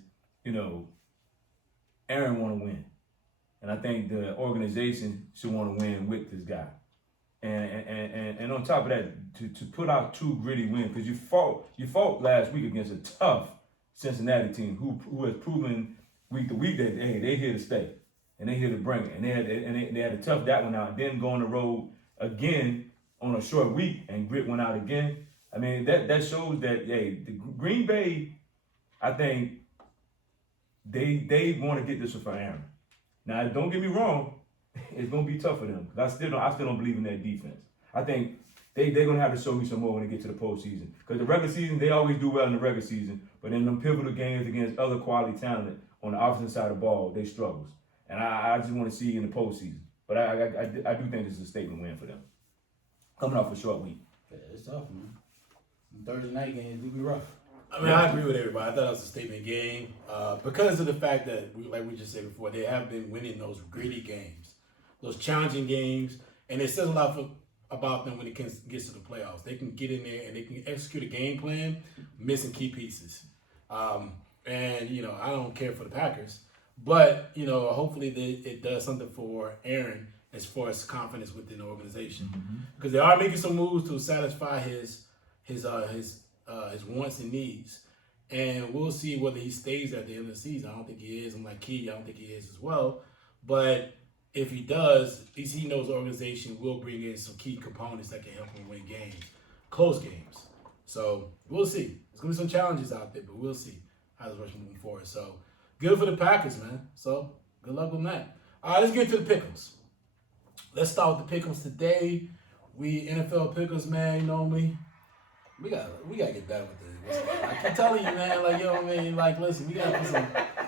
Aaron want to win. And I think the organization should want to win with this guy. And on top of that, to put out 2 gritty wins, because you fought last week against a tough Cincinnati team who has proven week to week that, hey, they're here to stay. And they here to bring it. And they had to tough that one out. Then go on the road again on a short week and grit one out again. I mean, that shows that, hey, the Green Bay, I think they want to get this one for Aaron. Now, don't get me wrong. it's gonna be tough for them. 'Cause I still don't believe in that defense. I think they're gonna have to show me some more when they get to the postseason. Because the regular season, they always do well in the regular season, but in them pivotal games against other quality talent on the offensive side of the ball, they struggles. And I just want to see in the postseason. But I do think this is a statement win for them. Coming off a short week. Yeah, it's tough, man. Thursday night games do be rough. I mean, I agree with everybody. I thought it was a statement game because of the fact that, like we just said before, they have been winning those gritty games, those challenging games, and it says a lot about them when it gets to the playoffs. They can get in there and they can execute a game plan, missing key pieces. And, you know, I don't care for the Packers, but, you know, hopefully it does something for Aaron as far as confidence within the organization. Because they are making some moves to satisfy his wants and needs. And we'll see whether he stays at the end of the season. I don't think he is. I'm like Key, I don't think he is as well. But if he does, at least he knows the organization will bring in some key components that can help him win games, close games. So we'll see. There's going to be some challenges out there, but we'll see how this rush moving forward. So good for the Packers, man. So good luck with that. All right, let's get to the pick'ems. Let's start with the pick'ems today. We NFL pick'ems, man. You know me. We gotta get better with this. I keep telling you, man. Like, you know what I mean? Like, listen, we gotta put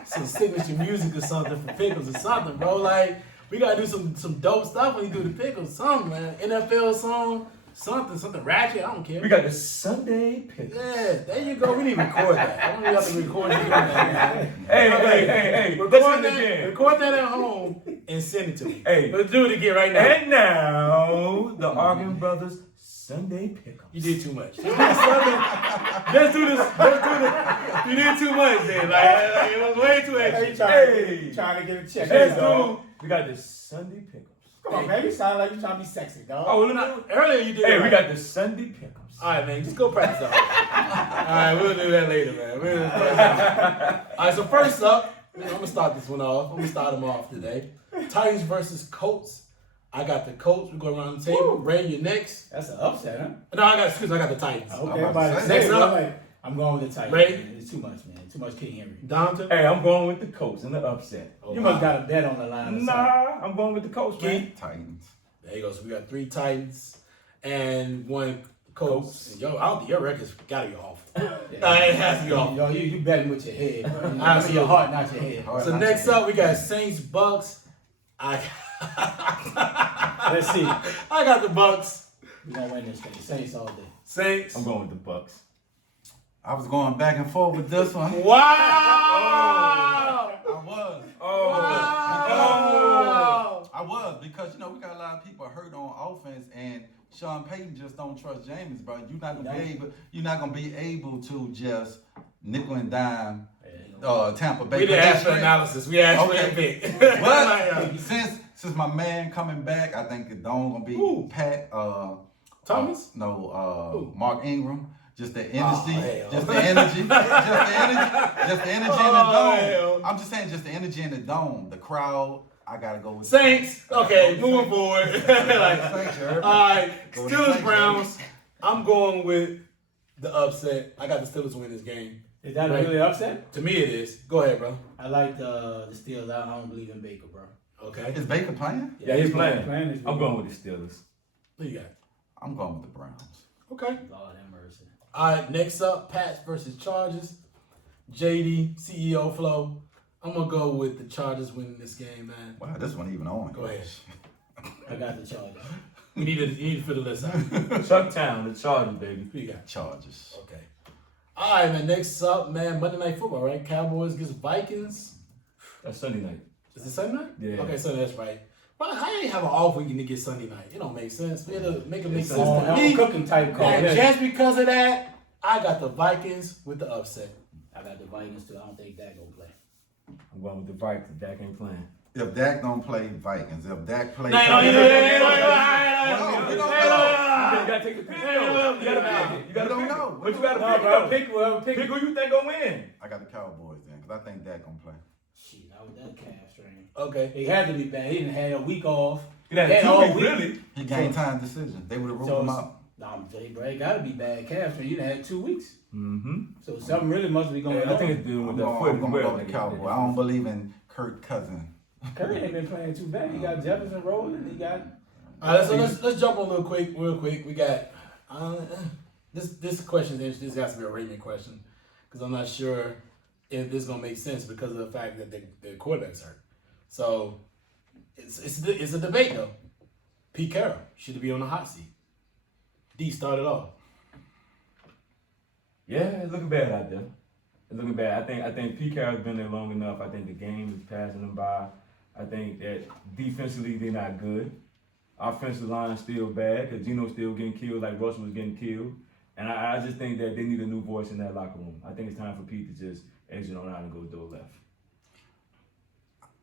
some signature music or something for pick'ems or something, bro. Like, we gotta do some dope stuff when you do the pick'ems. Something, man. NFL song, something ratchet. I don't care. We got the Sunday pick. Yeah, there you go. We need to record that. I don't even have to record it. Hey. Record that at home and send it to me. Hey. Let's do it again right now. And now, the Argan Brothers Sunday Pick'em. You did too much. Let's do this. You did too much, then. Like it was way too extra. Trying to get a check. Let's do. We got the Sunday Pick'ems. Come on, man. You sound like you trying to be sexy, dog. Oh, look, earlier you did. Hey, right. we got the Sunday Pick'ems. All right, man. Just go practice that. All right, we'll do that later, man. All right, so first up, I'm gonna start this one off. I'm gonna start them off today. Titans versus Colts. I got the Colts. We go around the table. Ray, you next. That's an upset, huh? No, I got the Titans. I hope I'm everybody about to say, next bro. up. I'm going with the Titans. Ready? Man. It's too much, man. Too much King Henry. Downton. Hey, I'm going with the Colts in the upset. Oh, You must got a bet on the line. or something. Nah, I'm going with the Colts, man. Keith. Titans. There you go. So we got 3 Titans and 1 Colts. And yo, I don't think your record's gotta be off. It has to be off. Yo, you betting with your head, bro. I You see your it. heart, not your head. Heart. So next up, we got Saints Bucs. Let's see. I got the Bucs. We're going to win this thing. Saints all day. Saints. I'm going with the Bucs. I was going back and forth with this one. Wow! I was. Wow! I was because, you know, we got a lot of people hurt on offense, and Sean Payton just don't trust Jameis, bro. You're not gonna be able to just nickel and dime Tampa Bay. We didn't ask for analysis. We asked for that pick. But since my man coming back, I think the dome gonna be Pat Thomas? Mark Ingram. Just the energy, hell. just the energy in the dome. Hell. I'm just saying, just the energy in the dome, the crowd. I gotta go with Saints. Okay, Go with moving forward. Saints, you heard me? All right, Go with the Steelers Saints, Browns. I'm going with the upset. I got the Steelers win this game. Is that really an upset? To me, it is. Go ahead, bro. I like the Steelers. I don't believe in Baker, bro. Okay. Is Baker playing? Yeah, he's playing. This I'm going with the Steelers. Who you got? I'm going with the Browns. Okay. Lord have mercy. All right, next up, Pats versus Chargers. JD, CEO Flow. I'm going to go with the Chargers winning this game, man. Wow, this one even on. Go ahead. I got the Chargers. You need to fill the list out. Chucktown, the Chargers, baby. Who you got? Chargers. Okay. All right, man. Next up, man, Monday Night Football, right? Cowboys against Vikings. That's Sunday night. Is it Sunday night? Yeah. Okay, so that's right. But how you have an off week and you get Sunday night? It don't make sense. It'll make it make sense to me. Cooking type call. And just because of that, I got the Vikings with the upset. I got the Vikings too. I don't think that gonna play. I'm going with the Vikings. Dak ain't playing. If Dak don't play, Vikings. If Dak play, You You gotta take the pick. though. You gotta pick it. You gotta don't pick it. know. But you gotta No, pick bro. it. Pick whoever. Pick who you think gonna win. I got the Cowboys then, because I think Dak gonna play. Shit, I was that calf strain. Okay. He had to be bad. He didn't have a week off. You had Yeah, 2 all weeks, week. really. He game time decision. They would have ruled him out. No, Jay, bro, it gotta be bad calf strain. You done had 2 weeks. Mm-hmm. So something really must be going on. I think it's dealing I'm with that foot going as to well. go with the Cowboys. I don't believe in Kirk Cousins Curry ain't been playing too bad. He got Jefferson rolling. He got. All right, so let's jump on real quick. We got this question. This has to be a Raymond question because I'm not sure if this is gonna make sense because of the fact that the quarterback's hurt. So it's a debate though. Pete Carroll should be on the hot seat. D started off. Yeah, it's looking bad out there. It's looking bad. I think Pete Carroll's been there long enough. I think the game is passing them by. I think that defensively they're not good. Offensive line still bad because Gino's still getting killed like Russell was getting killed. And I just think that they need a new voice in that locker room. I think it's time for Pete to just exit on out and go door left.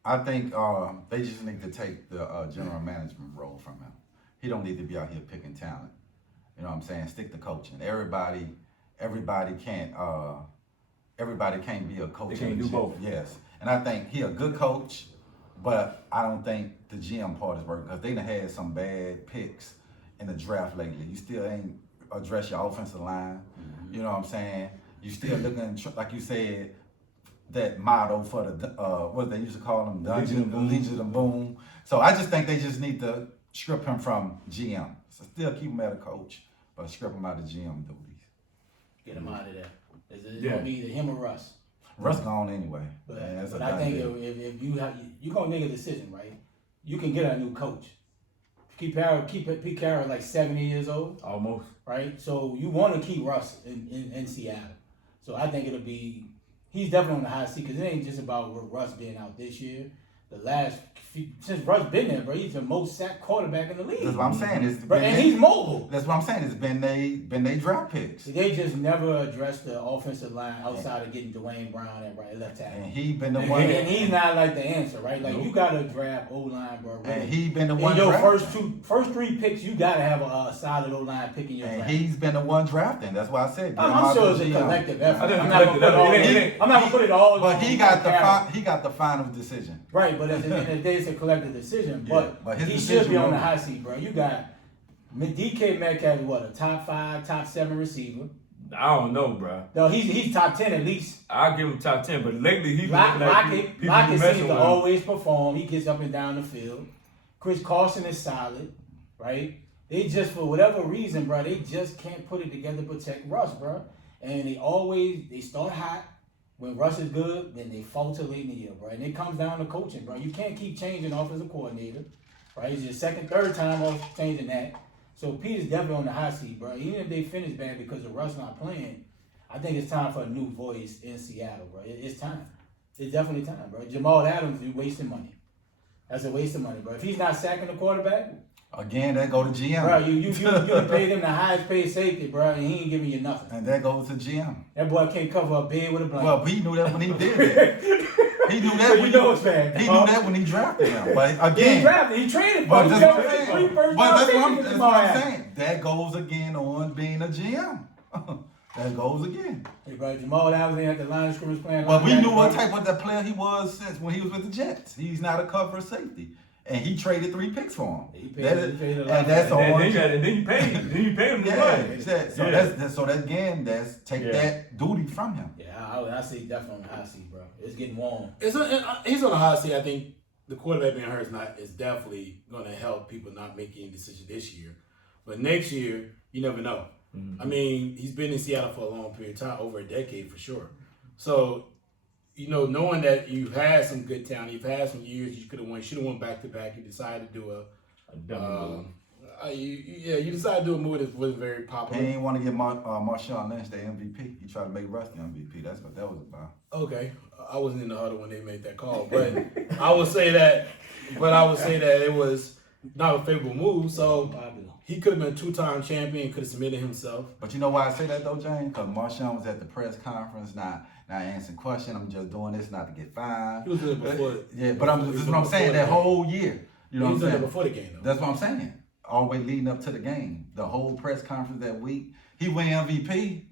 I think they just need to take the general management role from him. He don't need to be out here picking talent. You know what I'm saying? Stick to coaching. Everybody can't be a coach. They can't do both. Yes, and I think he a good coach, but I don't think the GM part is working because they done had some bad picks in the draft lately. You still ain't address your offensive line. Mm-hmm. You know what I'm saying? You still looking like you said that motto for the what they used to call them, Legion of Boom. So I just think they just need to strip him from GM. So still keep him as a coach, but strip him out of GM duties. Get him out of there. It's gonna be either him or Russ. Russ gone anyway. But I think if you gonna make a decision, right? You can get a new coach. Keep Pete Carroll like 70 years old. Almost. Right? So you want to keep Russ in Seattle. So I think he's definitely on the hot seat because it ain't just about Russ being out this year. Since Russ been there, bro, he's the most sacked quarterback in the league. That's what I'm saying. He's mobile. That's what I'm saying. It's been they draft picks. They just never addressed the offensive line outside of getting Dwayne Brown at right left tackle. And he been the one. And he's not like the answer, right? Like you gotta draft O-line, bro. Really. And he been the one. In your drafting. first three picks, you gotta have a solid O-line pick in your draft. And he's been the one drafting. That's why I said. I'm sure it's a collective effort. I'm not gonna put it all. But he got the final decision. Right, but at the end of the day, it's a collective decision. But he should be on the hot seat, bro. You got DK Metcalf, what, a top 5, top 7 receiver? I don't know, bro. No, he's top 10 at least. I'll give him top 10, but lately he's been looking like Lockett seems to always perform. He gets up and down the field. Chris Carson is solid, right? They just, for whatever reason, bro, they just can't put it together to protect Russ, bro. And they start hot. When Russ is good, then they falter late in the year, bro. And it comes down to coaching, bro. You can't keep changing offensive coordinator, right? It's your second, third time of changing that. So Pete is definitely on the hot seat, bro. Even if they finish bad because of Russ not playing, I think it's time for a new voice in Seattle, bro. It's time. It's definitely time, bro. Jamal Adams is wasting money. That's a waste of money, bro. If he's not sacking the quarterback, again, that go to GM. Bro, you paid him the highest paid safety, bro, and he ain't giving you nothing. And that goes to GM. That boy can't cover a bed with a blanket. Well, he knew that when he did it. He knew that when he knew that when he drafted him. But again, he traded, but bro. that's what I'm saying. That goes again on being a GM. That goes again. Hey, bro, Jamal Adams ain't at the line of scrimmage playing. But we knew what type of the player he was since when he was with the Jets. He's not a cover safety. And he traded 3 picks for him. Then you pay him the money. So that again, take that duty from him. Yeah, I say definitely on the hot seat, bro. It's getting warm. He's on the hot seat. I think the quarterback being hurt is definitely going to help people not make any decisions this year. But next year, you never know. Mm-hmm. I mean, he's been in Seattle for a long period of time, over a decade for sure. So, knowing that you've had some good talent, you've had some years you should have won back-to-back, you decided to do you decided to do a move that wasn't very popular. He didn't want to get Marshawn Lynch the MVP. He tried to make Russ the MVP. That's what that was about. Okay. I wasn't in the huddle when they made that call, but I would say that it was not a favorable move. So he could have been a 2-time champion, could have submitted himself. But you know why I say that though, James? Because Marshawn was at the press conference, not answering questions. I'm just doing this not to get fined. He was doing it before. Yeah, but this is what I'm saying. That whole year, you know what I'm saying? He was doing it before the game, though. That's what I'm saying. All the way leading up to the game, the whole press conference that week, he win MVP.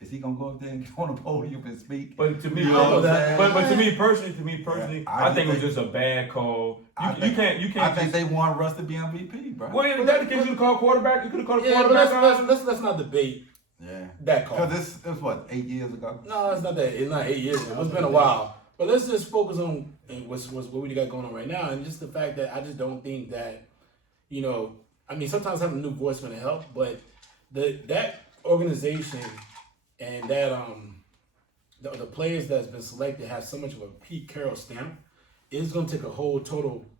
Is he gonna go up there and get on the podium and speak? But to me, to me personally, I think it was just a bad call. You can't. I think they want Russ to be MVP, bro. Well, in that case, you could have called quarterback. You could have called quarterback. But let's not debate. Yeah. That call. Because this was what, 8 years ago? No, it's not that. It's not 8 years ago. It's been a while. But let's just focus on what we got going on right now, and just the fact that I just don't think that, I mean, sometimes having a new voice going to help, but that organization and that the players that's been selected have so much of a Pete Carroll stamp. It's going to take a whole total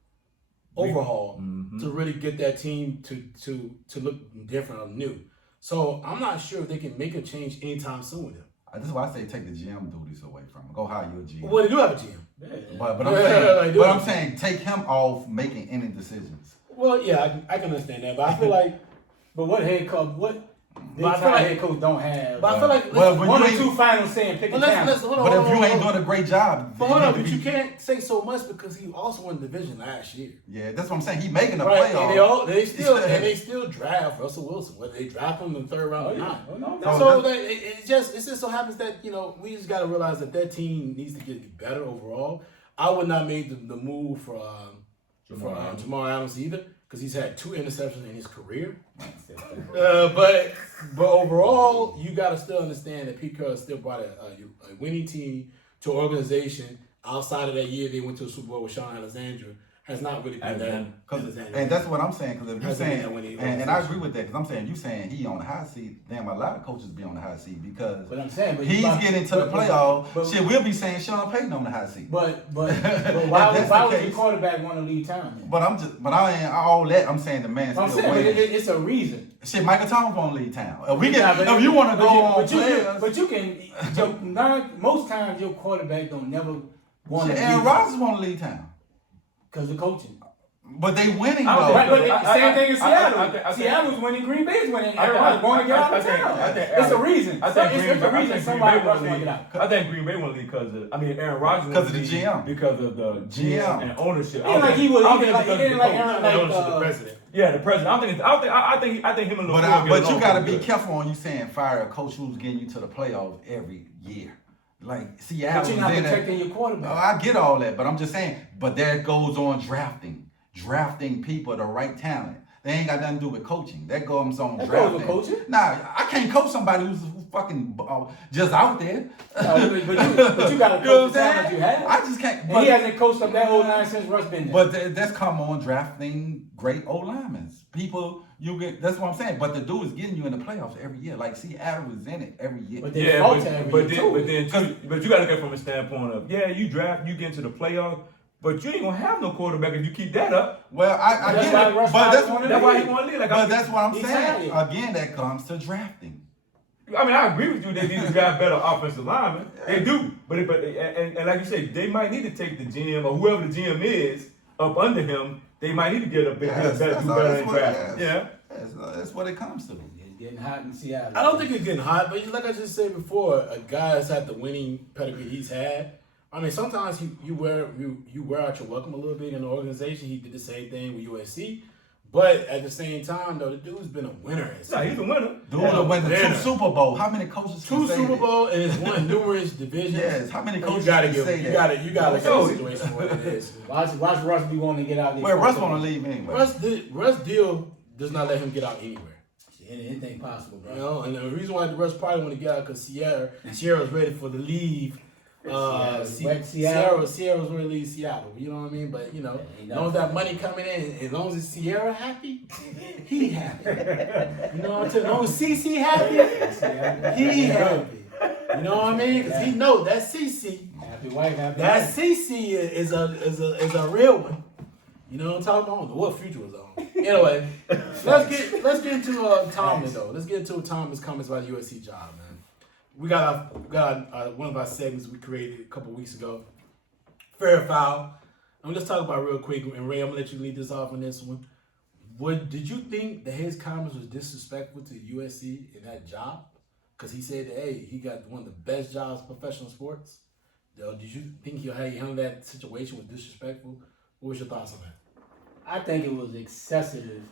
overhaul to really get that team to look different or new. So I'm not sure if they can make a change anytime soon with him. This is why I say take the GM duties away from him. Go hire you a GM. Well, they do have a GM. But I'm saying take him off making any decisions. Well, yeah, I can understand that, but I feel like, but what head coach? But I feel like head coach don't have. But I feel like one or two finals saying pick a talent. But if you ain't doing a great job, but you can't say so much because he also won the division last year. Yeah, that's what I'm saying. He making a right. playoff. And they still draft Russell Wilson. Whether they draft him in the third round or not. It just so happens that we just got to realize that team needs to get better overall. I would not make the move for Jamal Adams either, because he's had 2 interceptions in his career. But overall, you got to still understand that Pete Carroll still brought a winning team to an organization outside of that year they went to a Super Bowl with Sean Alexander. Has not really been that. And that's what I'm saying. Because if you're saying, and I agree with that, because I'm saying you saying he on the hot seat. Damn, a lot of coaches be on the hot seat because he's getting to the playoff. Shit, we'll be saying Sean Payton on the hot seat. But why would your quarterback want to leave town? Then? But I ain't all that. I'm saying the man still waiting. It's a reason. Shit, Michael Thomas won't leave town. If you want to go on players, but you can. Most times your quarterback don't never want to. Aaron Rodgers want to leave town. Because of coaching. But they winning though. Same thing in Seattle. Seattle's winning, Green Bay's winning. Everybody's going to get out of town. It's a reason. It's a reason somebody wants to get out. I think Green Bay want to leave because of, Aaron Rodgers because of the GM. Because of the GM and ownership. He didn't like the president. Yeah, the president. I think him and LeFleur. But you got to be careful when you saying fire a coach who's getting you to the playoffs every year. Like Seattle. But you're not protecting your quarterback. I get all that, but I'm just saying. But that goes on drafting people, the right talent. They ain't got nothing to do with coaching. That goes on drafting. Goes with coaching? Nah, I can't coach somebody who's fucking just out there. But you got to coach the talent you have. I just can't. And he hasn't coached up that whole line since Russ been there. But that's come on drafting great O linemen. People. That's what I'm saying. But the dude is getting you in the playoffs every year. Like Seattle is in it every year. But you got to get from a standpoint of you draft, you get into the playoffs, but you ain't gonna have no quarterback if you keep that up. Well, I get it, but that's why he want to leave. But that's what I'm saying. Again, that comes to drafting. I agree with you. They need to draft better offensive linemen. They do, but like you say, they might need to take the GM or whoever the GM is up under him. They might need to get a better in draft. Yeah. That's what it comes to. It's getting hot in Seattle. I don't think it's getting hot, but like I just said before, a guy that's had the winning pedigree he's had. I mean, sometimes you wear out your welcome a little bit in the organization. He did the same thing with USC. But at the same time, though, the dude's been a winner. He's a winner. Dude won the 2 Super Bowl. How many coaches? 2 Super Bowl and has won numerous divisions. Yes. How many coaches? You gotta look at the situation for what it is. Watch Russ be wanting to get out there. Well, Russ want to leave anyway. Russ deal does not let him get out anywhere. Anything possible, bro. And the reason why the Russ probably want to get out because Sierra's ready for the leave. Sierra's ready to leave Seattle. You know what I mean? But as long as that money coming in, as long as Sierra happy, he happy. You know what I'm saying? As long as CC happy, he happy. You know what I mean? Because he knows that CC, happy wife, happy that wife. CC is a real one. You know what I'm talking about? I don't know what future was on. Anyway, let's get into Tomlin though. Let's get into Tomlin's comments about the USC job, man. We got one of our segments we created a couple weeks ago. Fair or foul. And let's talk about it real quick. And Ray, I'm gonna let you lead this off on this one. Did you think that his comments was disrespectful to USC in that job? Because he said that, hey, he got one of the best jobs in professional sports. Did you think how he handled that situation was disrespectful? What was your thoughts on that? I think it was excessive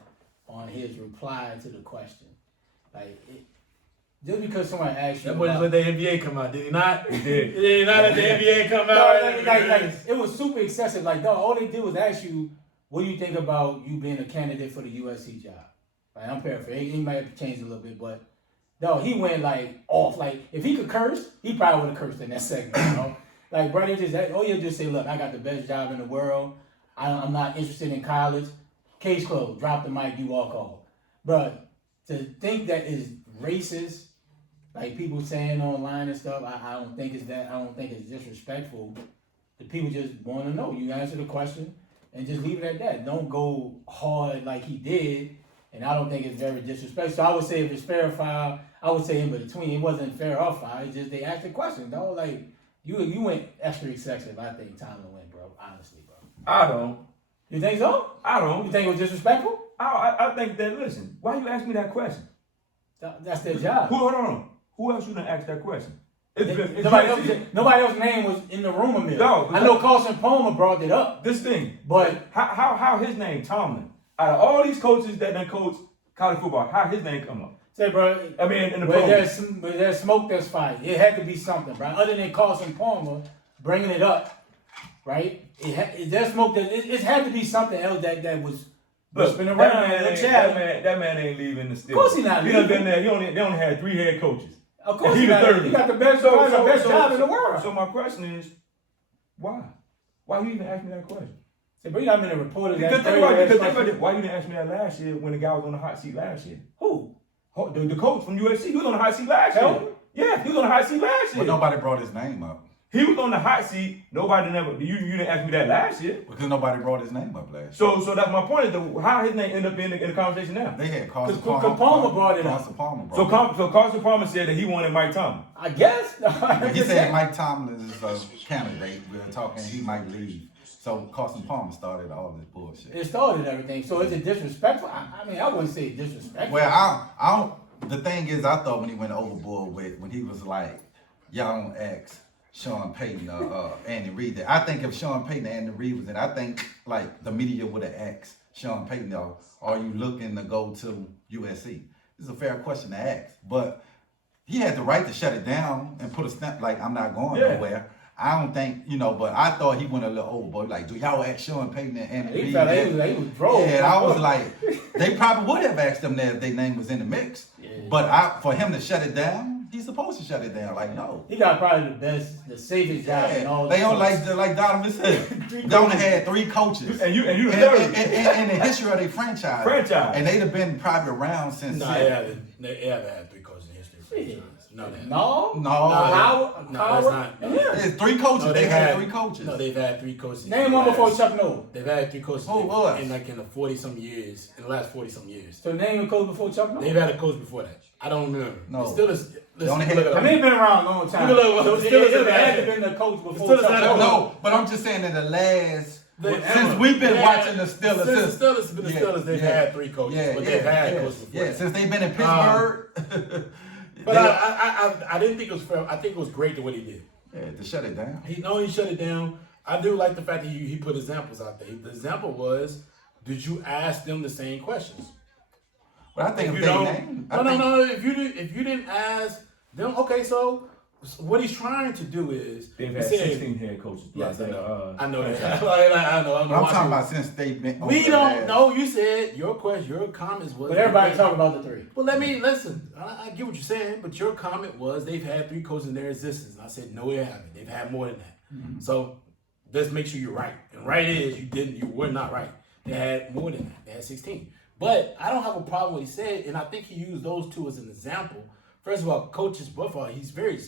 on his reply to the question. Just because somebody asked you. That boy just let the NBA come out, did he not? He did. Did he not let the NBA come out? It was super excessive. All they did was ask you, what do you think about you being a candidate for the USC job? I'm paraphrasing. He might have changed a little bit, but no, he went off. If he could curse, he probably would have cursed in that segment, Like, brother, you just say, look, I got the best job in the world. I'm not interested in college. Case closed. Drop the mic, you walk off. But to think that is racist, like people saying online and stuff, I don't think it's that. I don't think it's disrespectful. The people just want to know. You answer the question and just leave it at that. Don't go hard like he did. And I don't think it's very disrespectful. So I would say if it's fair or foul, I would say in between. It wasn't fair or foul. It's just they asked the question, dog. Like, you went extra excessive. I think Tomlin went, bro. Honestly, bro. I don't. You think so? I don't. You think it was disrespectful? I think that, listen, why you ask me that question? That's their job. Hold on. Who else you done ask that question? Nobody else's name was in the rumor mill. No, I know Carson Palmer brought it up. This thing. But how his name, Tomlin, out of all these coaches that done coach college football, how his name come up? Say, bro, I mean, in the where there's smoke, there's fire. It had to be something, bro. Other than Carson Palmer bringing it up, right? There's smoke. It had to be something else that was spinning around. That man ain't leaving the Steelers. Of course he's not He leaving. done been there. They only had 3 head coaches. Of course he he's the not. third. He got the best job in the world. So my question is, why? Why you even ask me that question? Say, bro, you got many reporters that Because think about it. Why you didn't ask me that last year when the guy was on the hot seat last year? Who? The coach from USC. He was on the hot seat last year. Harden? Yeah, he was on the hot seat last year. But nobody brought his name up. He was on the hot seat. Nobody never. You didn't ask me that last year. Because nobody brought his name up last year. So that's my point. Is how his name ended up in the conversation now. They had Carson Because Palmer. Palmer brought it up. Carson Palmer So brought it up. Carson Palmer said that he wanted Mike Tomlin. I guess. He said Mike Tomlin is a candidate. We were talking he might leave. So Carson Palmer started all this bullshit. It started everything. So is it disrespectful? I mean, I wouldn't say disrespectful. Well, I don't. The thing is, I thought when he went overboard with when he was like, y'all don't ask Sean Payton or Andy Reid. I think if Sean Payton and Andy Reid was in, I think like the media would have asked Sean Payton, though, are you looking to go to USC? This is a fair question to ask, but he had the right to shut it down and put a stamp like I'm not going nowhere. I don't think, but I thought he went a little overboard. Like, do y'all ask Sean Payton and Andy Reid? He was drove. Yeah, I was like, they probably would have asked him that if their name was in the mix. Yeah. But for him to shut it down, he's supposed to shut it down. Like, no. He got probably the safest job in all. They don't like Donovan said. They only had 3 coaches. And you the third. In the history of their franchise. And they'd have been probably around since. No, they haven't had 3 coaches in history of franchise. No. No, that's not. There's 3 coaches. No, they had 3 coaches. No, they've had 3 coaches. Name one before Chuck Noll. They've had 3 coaches Who was? in the 40-some years. In the last 40-some years. So name a coach before Chuck Noll. They've had a coach before that. I don't remember. No. The Steelers. I mean, it's been around a long time. The Steelers have been the coach before Chuck Noll. No, but I'm just saying in the last. Since we've been watching the Steelers. Since the Steelers have been the Steelers, they've had 3 coaches. But they've had coaches before. Yeah, since they've been in Pittsburgh. But I didn't think it was fair. I think it was great the way he did. Yeah, to shut it down. He shut it down. I do like the fact that he put examples out there. The example was, did you ask them the same questions? But I think if they name. No. If you didn't ask them, okay. So what he's trying to do is they've had 16 head coaches. Yes, I know. I know that. I know. I'm talking about since they've been. We don't know. You said your comments was. But everybody talk about the 3. Well, let me listen. I get what you're saying, but your comment was they've had 3 coaches in their existence. I said no, they haven't. They've had more than that. Mm-hmm. So let's make sure you're right. And right is you were not right. They had more than that. They had 16. But I don't have a problem with what he said, and I think he used those 2 as an example. First of all, coaches Buffalo, he's very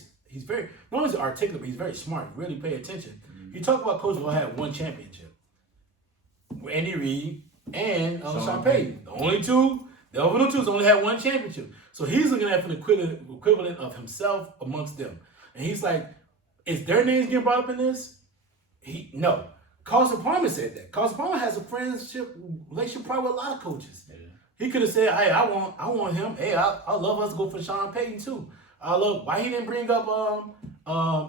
not only is he articulate, but he's very smart. Really pay attention. You talk about coaches who had 1 championship. Andy Reid and Sean Payton. The only 2 only had 1 championship. So he's looking at an equivalent of himself amongst them. And he's like, is their names getting brought up in this? No. Carson Palmer said that. Carson Palmer has a relationship probably with a lot of coaches. Yeah. He could have said, hey, I want him. Hey, I love us to go for Sean Payton too. I love why he didn't bring up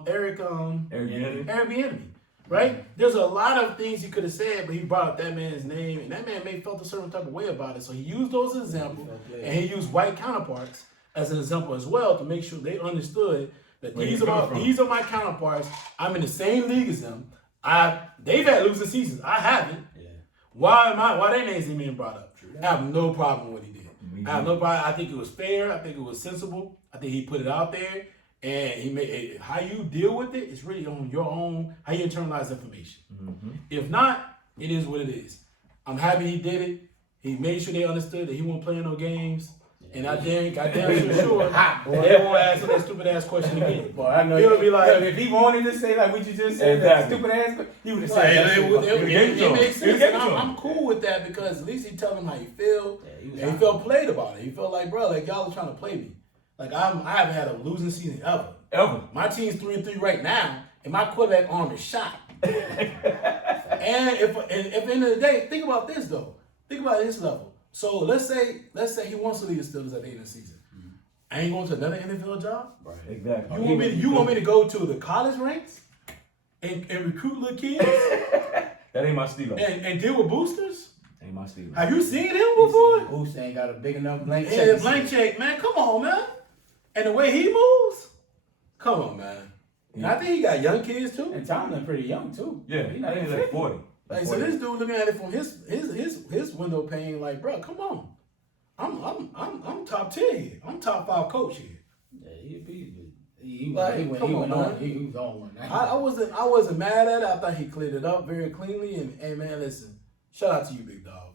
Eric Bieniemy, right? There's a lot of things he could have said, but he brought up that man's name, and that man felt a certain type of way about it. So he used those as examples, and he used white counterparts as an example as well to make sure they understood that these are my counterparts. I'm in the same league as them. They've had losing seasons. I haven't. Yeah. Why their names ain't being brought up? True. I have no problem with what he did. I have no problem. I think it was fair. I think it was sensible. I think he put it out there, And he made how you deal with it is really on your own, how you internalize information. Mm-hmm. If not, it is what it is. I'm happy he did it. He made sure they understood that he won't play no games. And I damn sure they won't ask that stupid ass question again. Boy, I know He'll be like, if he wanted to say like what you just said, that stupid ass, he would have said that shit. It makes sense. I'm cool with that because at least he tell him how you feel. And he felt played about it. He felt like, bro, like y'all are trying to play me. Like I haven't had a losing season ever. My team's 3-3 right now, and my quarterback arm is shot. And if at the end of the day, think about this though. Think about this level. So let's say he wants to lead the Steelers at the end of the season. I ain't going to another NFL job. Right. Exactly. You want me to go to the college ranks and recruit little kids? That ain't my Steelers. And deal with boosters? Ain't my Steelers. Have you seen him before? Booster ain't got a big enough blank check. Yeah, blank check, man. Come on, man. And the way he moves, come on, man. And I think he got young kids too. And Tomlin pretty young too. Yeah, He not he's even like 50. 40. Like, so this dude looking at it from his window pane, like, bro, come on. I'm top 10 here. I'm top 5 coach here. Yeah, He went on, on. He was on one. I wasn't mad at it. I thought he cleared it up very cleanly. And hey, man, listen, shout out to you, big dog.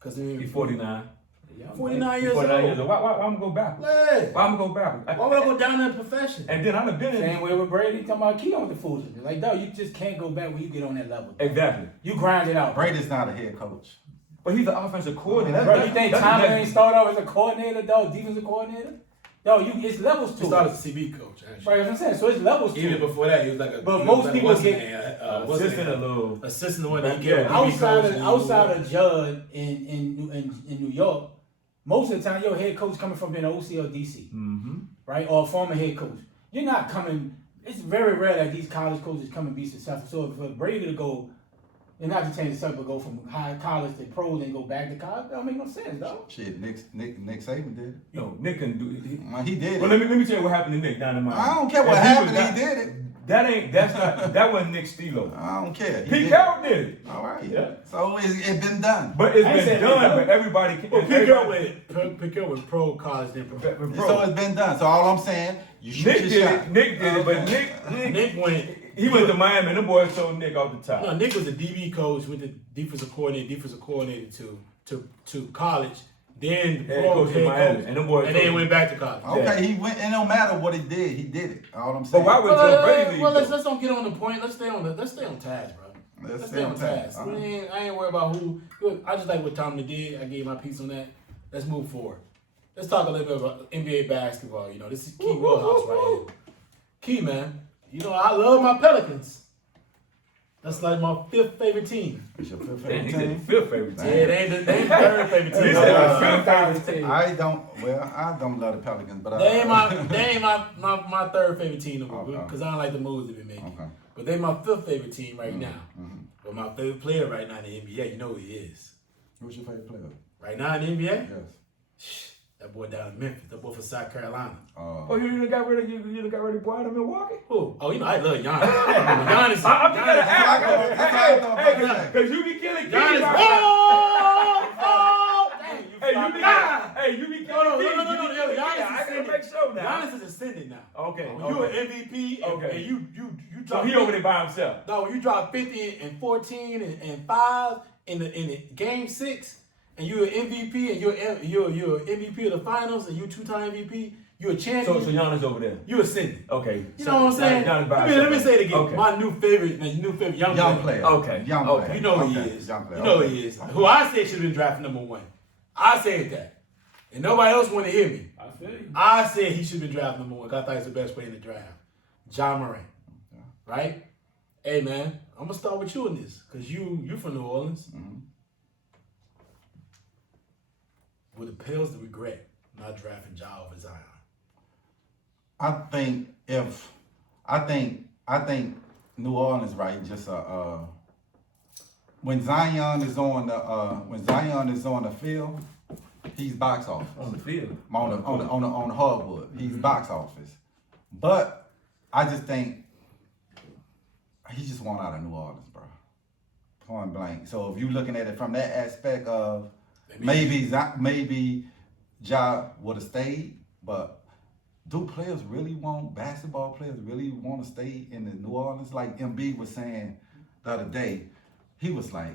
Cause He's 49. 49 years 49 years old. old. Why I'm gonna go backwards? Hey, Why I'm gonna go backwards? why would I go down in profession? And then I've been in. Same way with Brady, talking about key on the foolishness. Like, no, you just can't go back when you get on that level. Exactly. You grind it out. Brady's not a head coach. But he's the offensive coordinator. Bro, you think Tomlin ain't start off as a coordinator, dog, defensive coordinator? No, it's levels to He it. started as a CB coach, actually. Right, that's what I'm saying. So it's levels to Even it. before that, he was like a. But he most was like people what's his get- name? Assistant a little. Assistant the one that he Yeah, gave outside of Judd in New York, most of the time your head coach coming from being an OC or DC, Mm-hmm. right, or a former head coach. You're not coming. It's very rare that these college coaches come and be successful. So for Brady to go, and not to change the subject, but go from high college to pros and go back to college, that don't make no sense, dog. Shit, Nick Saban did it. No, Nick can do it. Man, he did Well, it. let me tell you what happened to Nick down in Miami. I don't care what If happened, was he did it. That wasn't Nick Stilo. I don't care. He Pete did Carroll did it. All right. Yeah. So it's been done. But it's I ain't been saying done, Pete but everybody can. Well, everybody- Pick up with pro college, then pro. So it's been done. So all I'm saying, you shoot Nick your did shot. it. Nick did it, but Nick Nick went. he went to Miami and the boys told Nick off the top. No, Nick was a DB coach, went to defensive coordinator to college, then Head pro coach to head Miami, coach, and them boys and then told went back to college. Okay, he went, and no matter what he did it. All I'm But saying. why would Joe Brady leave? Well, though? let's don't get on the point. Let's stay on task, bro. Let's stay on task. All right. I ain't worried about who. Look, I just like what Tomlin did. I gave my piece on that. Let's move forward. Let's talk a little bit about NBA basketball. You know, this is Key Wheelhouse right here. Key, man. You know, I love my Pelicans. That's like my 5th favorite team. It's your fifth Damn, favorite he said team. fifth favorite Yeah, team. they ain't the 3rd favorite team. He said fifth favorite team. I don't love the Pelicans, but They ain't my 3rd favorite team Okay. because I don't like the moves they've been making. Okay. But they my 5th favorite team right now. Mhm. But my favorite player right now in the NBA, you know who he is. Who's your favorite player? Right now in the NBA, Yes. that boy down in Memphis, that boy from South Carolina. Oh, you done got rid of boy out of Milwaukee? Who? Oh, you know I love Giannis. Giannis. I'm just gonna Giannis- ask. Giannis- Cause you be killing kids. Giannis. right now. Oh! Hey, you be killing kids. No. You be Giannis killing is kids. I gotta ascending. make sure now. Giannis is ascending now. Okay. When you an MVP and, Okay. and you So drop he over there by himself. No, when you drop 50 and 14 and 5 in the game 6, and you're an MVP and you're MVP of the finals and you're 2-time MVP, you're a champion. So Giannis over there. You ascending. Okay. You know what I'm saying? Giannis by Let me himself. say it again. Okay. My new favorite Young player. Okay. Young Okay. player. You know who Okay. he is. Young player. You know who Okay. he is. Who I said should have been drafted number 1. I said that. And nobody else want to hear me. I feel you. I said he should have been drafted number 1 because I thought he's the best player in the draft. John Morant. Right? Hey, man, I'm going to start with you in this because you from New Orleans. Mhm. Would the Pels regret not drafting Ja over Zion? I think New Orleans, right? Just when Zion is on the field, he's box office. On the field. On the hardwood, he's box office. But I just think he just want out of New Orleans, bro. Point blank. So if you're looking at it from that aspect of maybe Ja would have stayed, but do players really want, basketball players really want to stay in the New Orleans? Like Embiid was saying the other day, he was like,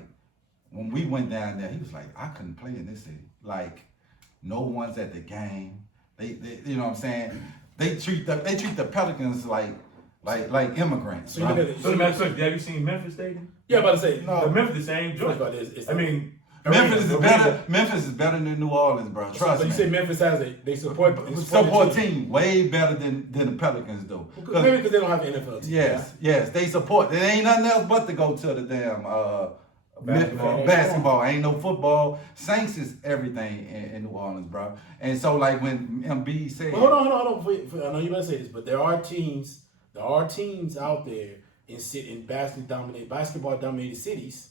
when we went down there, he was like, I couldn't play in this city. Like, no one's at the game. They you know what I'm saying? They treat the Pelicans like immigrants. So you Right? look at it. So the matter have you seen Memphis Stadium? Yeah, I'm about to say. No. The Memphis the same It's joint. about this. It's, I mean, Memphis is arena. better. Memphis is better than New Orleans, bro. Trust so me. you say Memphis has they support support the team. team way better than the Pelicans do. Maybe because they don't have an NFL team. Yes, they support. There ain't nothing else but to go to the damn basketball. Ain't no football. Saints is everything in New Orleans, bro. And so like when Embiid said, Well, hold on. I know you better say this, but there are teams out there in basketball dominated cities,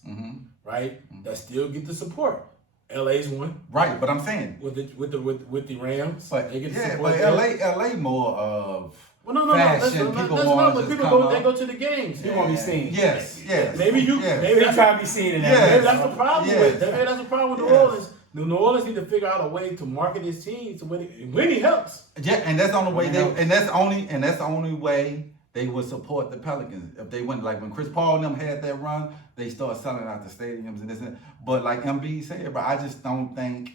right? That still get the support. LA's one, right? But I'm saying with the Rams, but they get the yeah, support. but there. LA more of Well, no. fashion. People want to just come They up. go to the games. You want to be seen. Yes. Maybe you. Yes. Maybe They that's try to be seen in that. Yes. Maybe that's the problem Yes. with. Maybe that's the problem with New Yes. Orleans. New Orleans need to figure out a way to market his team to winning helps. Yeah, and that's the only way that's the only way they would support the Pelicans. If they went like when Chris Paul and them had that run, they started selling out the stadiums and this and that. But like Embiid said, but I just don't think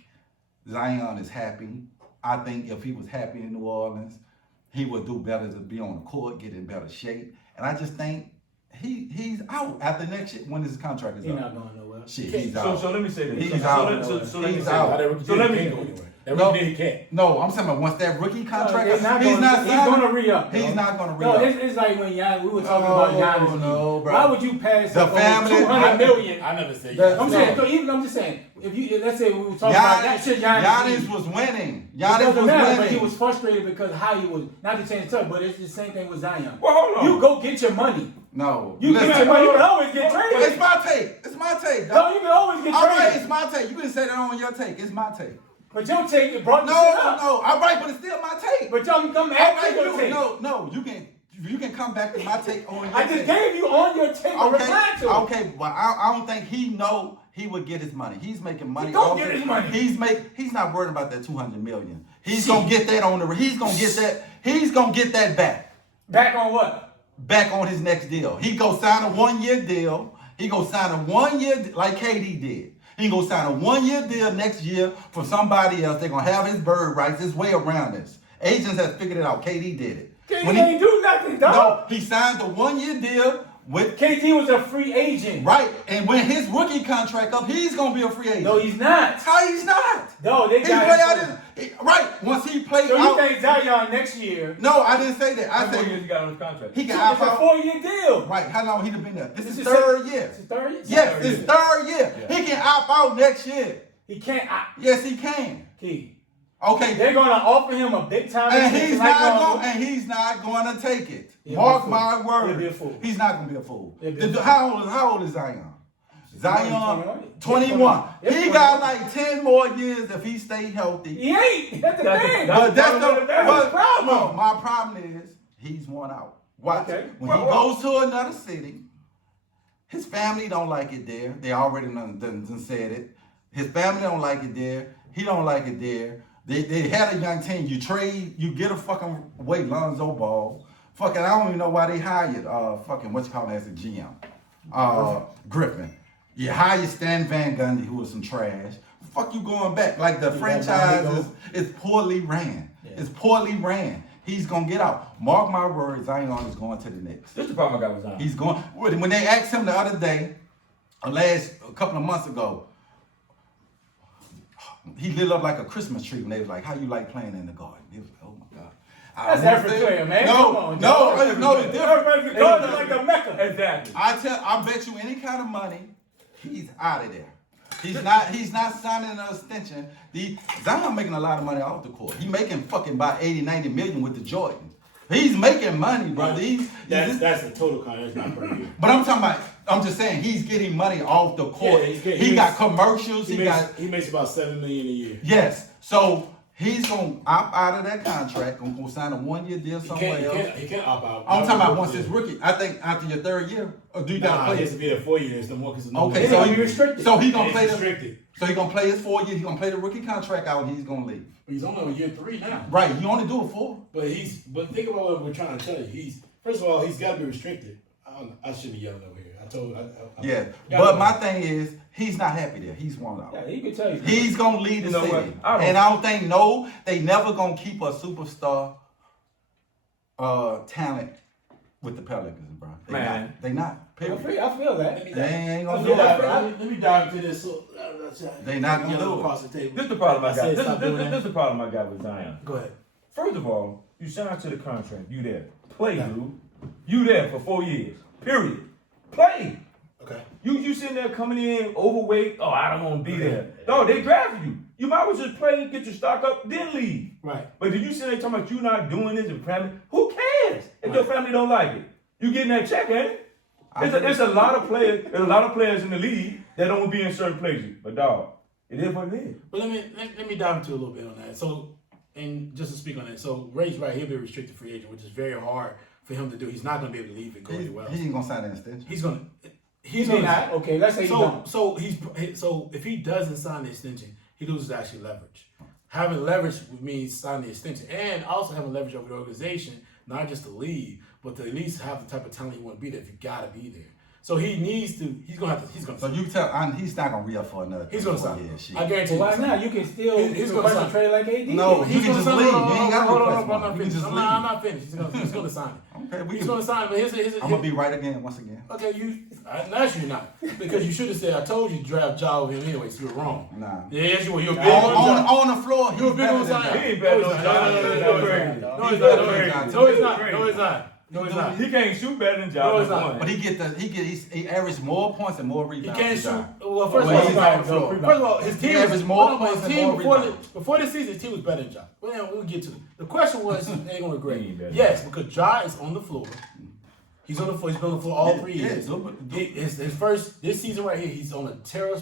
Zion is happy. I think if he was happy in New Orleans, he would do better to be on the court, get in better shape. And I just think he's out after next year when his contract is He's up. not going nowhere. Shit, he's out. So let me say this. He's so out. Let me He's say out. this. So let me go anywhere. That No. rookie can't. No, I'm saying once that rookie contract, He's not he's gonna- not he's signing. gonna re-up. He's though. not gonna No, re-up. it's like when we were talking about Giannis. No, bro. Why would you pass The up on family- 200 million? I never said That's- I'm No. saying, so even I'm just saying, if let's say we were talking about that shit, Giannis was winning. It Giannis doesn't was matter, winning. but he was frustrated because how he was, not to change the subject, but it's the same thing with Zion. Well, hold on. You go get your money. No. You Listen. get your money, you can always get traded. It's my take. It's my take. No, you can always get All right, traded. it's my take. You can say that on your take. It's my take. But your take, it brought the No, shit up. no. All right, but it's still my take. But y'all can come All after right, your take. no. You can come back to my take on your I just take. gave you on your take a reply to it. Okay, but I don't think he would get his money. He's making money. He don't off get it. his money. He's not worried about that $200 million. He's gonna get that he's gonna get that back. Back on what? Back on his next deal. He go sign a 1-year deal. He go sign a 1-year like KD did. He go sign a 1-year deal next year for somebody else. They're gonna have his bird rights. His way around this. Agents have figured it out. KD did it. KD ain't do nothing, dog. No, he signed the 1-year deal with KD was a free agent. right, and when his rookie contract up, he's gonna be a free agent. No, he's not. How he's not? No, they He got play him. out right once he played So you out. think Zion next year? No, I didn't say that. I How many years said he got on his contract? he It's can a opt out. 4-year deal. Right, how long he been there? This is is third year. It's his third year? Yes, it's third year. Yeah. He can opt out next year. He can't. Yes, he can. Okay, They're gonna offer him a big time. and extension he's like not normal. going. And he's not going to take it. He'll Mark be a fool. my word. He'll be a fool. He's not going to be a fool. He'll be a fool. How old is Zion? Zion, 21. 21. He's He 21. got like 10 more years if he stay healthy. He ain't. That's the That's thing. the- But that's the problem. No, my problem is he's worn out. Watch. Okay. When he goes to another city, his family don't like it there. They already done said it. His family don't like it there. He don't like it there. They had a young team. You get a fucking Lonzo Ball. Fucking, I don't even know why they hired fucking as a GM. Griffin. You hire Stan Van Gundy, who was some trash. Fuck you going back. Like the franchise is poorly ran. Yeah. It's poorly ran. He's gonna get out. Mark my words, Zion is going to the Knicks. This is the problem I got with Zion. He's going. When they asked him the other day, a couple of months ago, he lit up like a Christmas tree when they was like, "How you like playing in the garden?" He was like, "Oh my God." That's every player, man. Come on, No, dog. the difference. Everybody's going like a mecca. Exactly. I bet you any kind of money, he's out of there. He's not signing an extension. Zion making a lot of money off the court. He making fucking about 80, 90 million with the Jordans. He's making money, bro. That's the total contract. It's not per year. But I'm just saying he's getting money off the court. Yeah, he got commercials. He makes about $7 million a year. Yes. So He's gonna opt out of that contract. Gonna go sign a 1-year deal somewhere else. He can't opt out. I'm talking about once it's rookie. I think after your 3rd year, or do you gotta Nah, play? he has to be there 4 years. No more because Okay, He's so gonna he be restricted. So he gonna It's play restricted. So he gonna play his 4 years. He gonna play the rookie contract out, and he's gonna leave. He's only on year 3 now. Right? You only do it 4. But think about what we're trying to tell you. First of all, he's got to be restricted. I should be yelling over here. Yeah, but my thing is, he's not happy there. He's one out. Yeah, he can tell you. He's gonna lead the You know city, what? and I don't think they never gonna keep a superstar talent with the Pelicans, bro. They not. I Period. feel that. They ain't gonna I do feel it. that. Let me dive into this. So, They not gonna do it. across the table. This is the problem I got. said This stop doing that. is the problem I got with Zion. Go ahead. First of all, you signed to the contract. You there. Play, dude. You there for 4 years. Period. Play. Okay. You sitting there coming in overweight. Oh, I don't want to be there. No, they drafted you. You might as well just play, get your stock up, then leave. Right. But did you sit there talking about you not doing this and family? Who cares if your family don't like it? You getting that check, ain't it? There's a lot of players. There's a lot of players in the league that don't be in certain places. But dog, it is what it is. But let me dive into a little bit on that. So, and just to speak on that, so Ray's right. He'll be a restricted free agent, which is very hard for him to do. He's not going to be able to leave and go anywhere else. He ain't gonna sign an extension. He's going to. He's not. Okay, let's say he don't. So if he doesn't sign the extension, he loses actually leverage. Having leverage means signing the extension, and also having leverage over the organization, not just to leave, but to at least have the type of talent you want to be there. If you gotta be there, so he needs to. He's gonna. So you tell he's not gonna re-up for another. He's gonna sign. Shit. I guarantee you. Why not? You can still He's gonna sign. trade like AD. No, you can just leave. You ain't gotta Hold replace on, one. I'm not You can finished. just I'm leave. not finished. He's gonna sign it. Okay, He's gonna sign it. But here's I'm gonna be right again once again. Okay, naturally you're not, because you should have said I told you to draft Ja over him anyway. So you're wrong. Nah. Yes, you were. You're big on Ja. On the floor, You're he's big on better than Zion. Ja. He ain't better than No, he's not. No, he's not. No, he's not. He can't shoot better than No, John. he's not. But he averaged more points and more He rebounds. can't than shoot. Ja. Well, first Well, he's on the of floor. all, his team averaged more his points and team more before rebounds. before this season, his team was better than Ja. Well, we'll get to it. The question was, they ain't gonna He agree. ain't better. Yes, because Ja is on the floor. He's on the floor. He's been on the floor all 3 years. His first this season right here, he's on a terror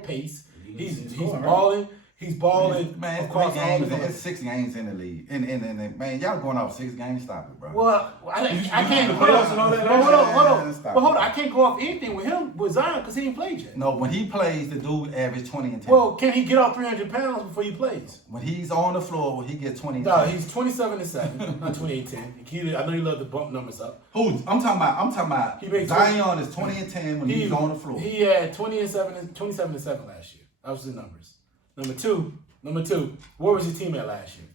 pace. He's balling. He's balling Man, it's across 3 all games. the. It's 6 games in the league. And man, y'all going off 6 games. Stop it, bro. Well, I can't. the playoffs and all that? Hold on. Man, stop But hold it. on, I can't go off anything with Zion because he ain't played yet. No, when he plays, the dude average 20 and 10. Well, can he get off 300 pounds before he plays? When he's on the floor, he gets 20 and No, 10. he's 27-7, not 28-10. I know you love to bump numbers up. Who? I'm talking about He made Zion is 20 and 10 when he's on the floor. He had 27-7 last year. That was the numbers. Number two, where was his team at last year?